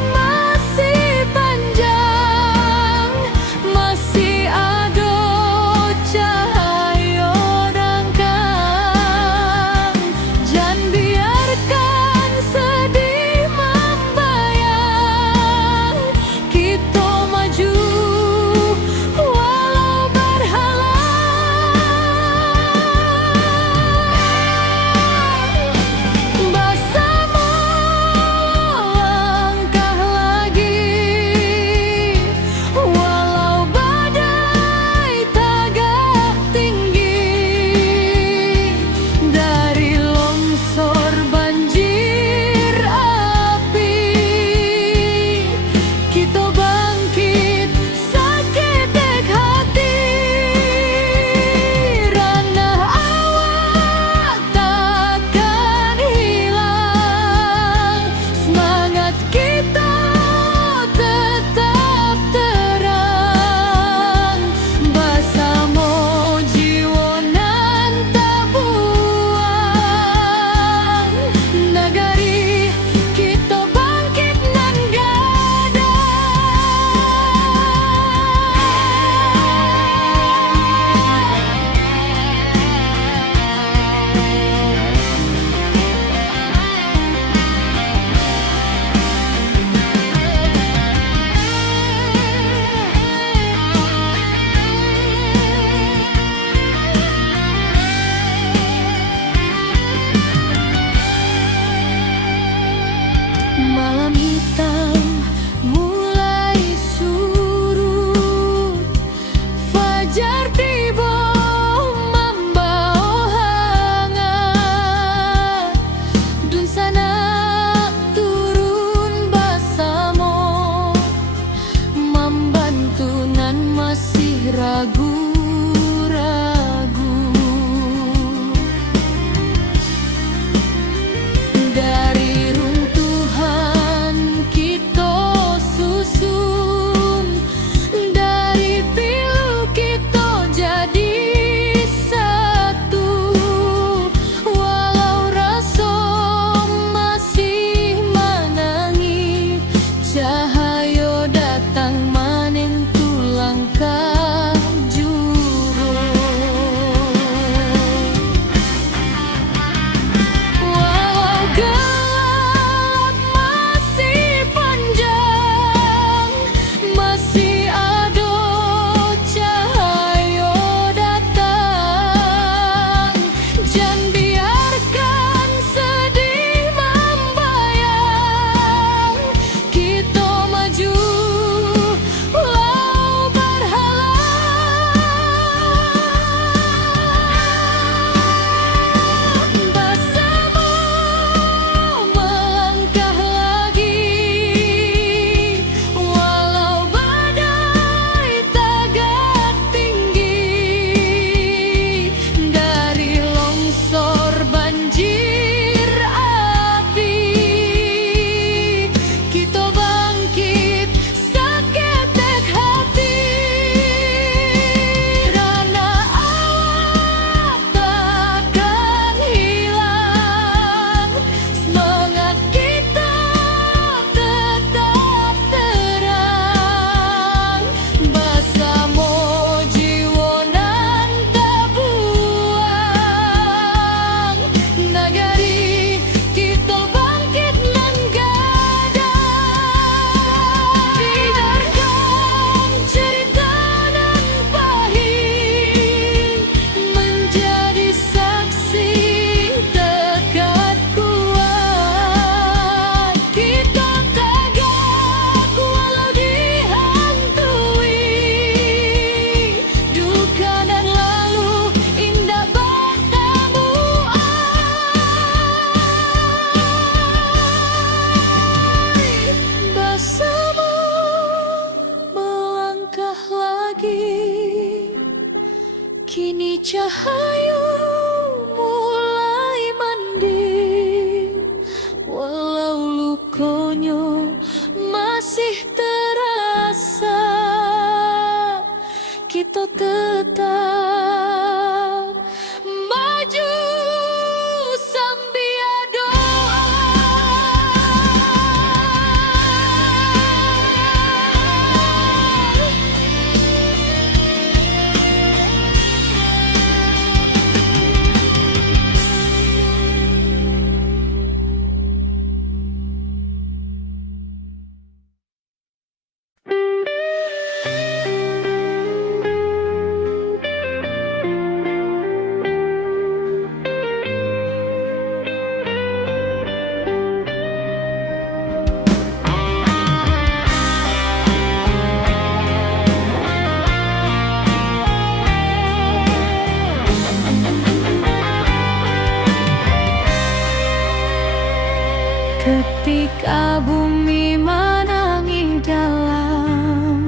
Ketika bumi menangis dalam,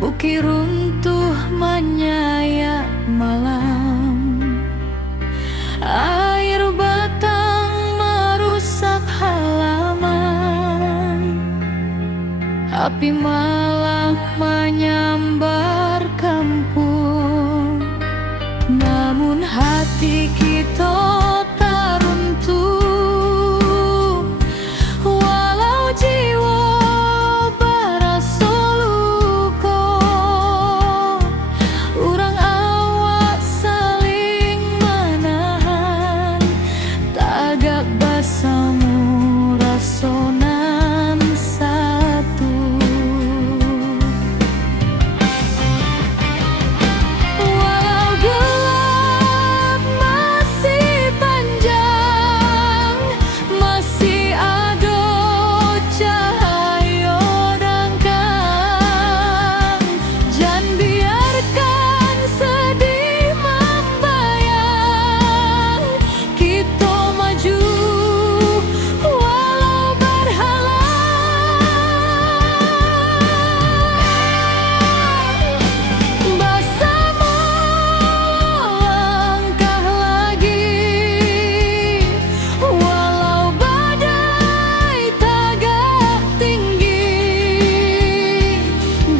bukit runtuh menyayat malam, air batang merusak halaman, api malam menyambar kampung. Namun hati kita tak runtuh, walau jiwa berasa luka. Urang awak saling menahan, tagak basamu rasonan satu. Walau gelap masih panjang, masih ada cahaya dangkang. Jangan biarkan sedih membayang, kita maju walau berhalang. Bersama langkah lagi, walau badai tagak tinggi.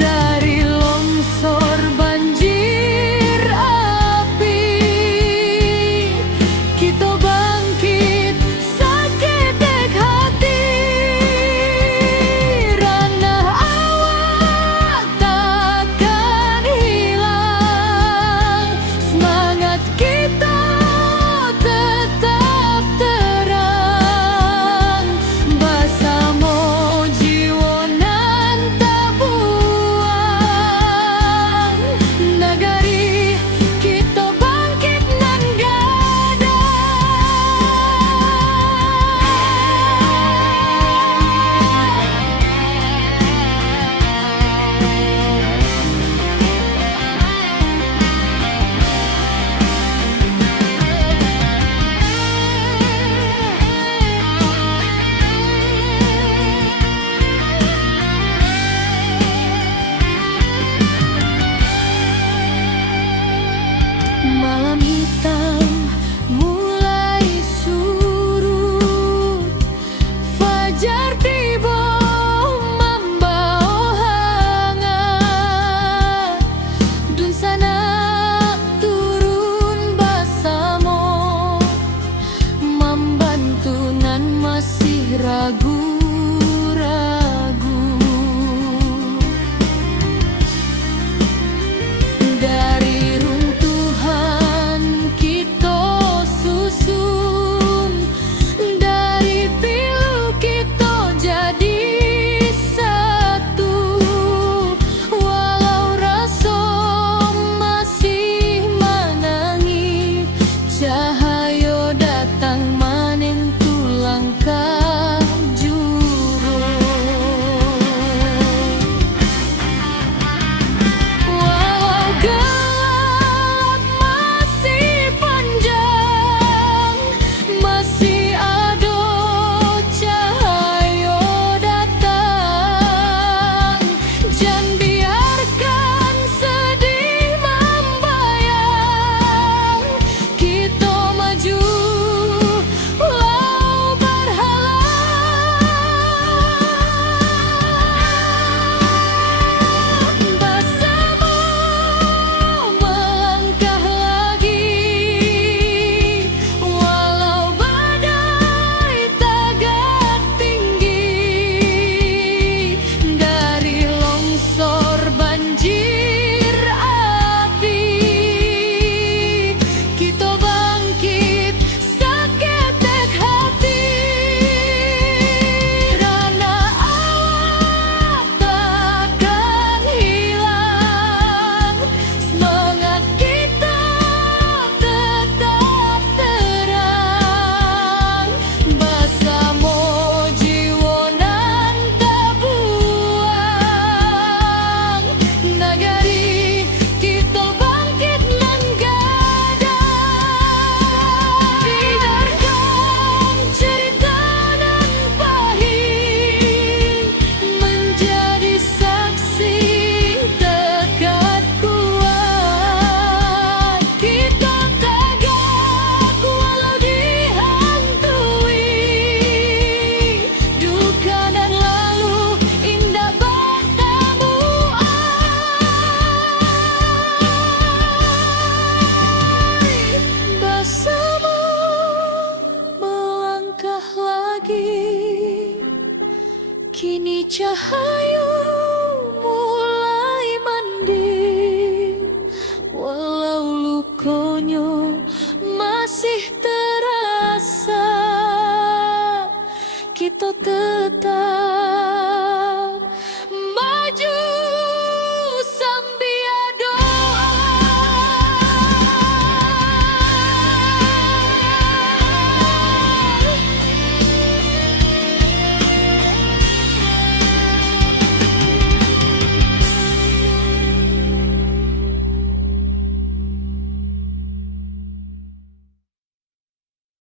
Dari longsor banjir api, kita bangkit seketek hati. Ranah awak takkan hilang, semangat kita tetap terang. Bersama jiwa nan tak buang, negari kita bangkit nan malam hitam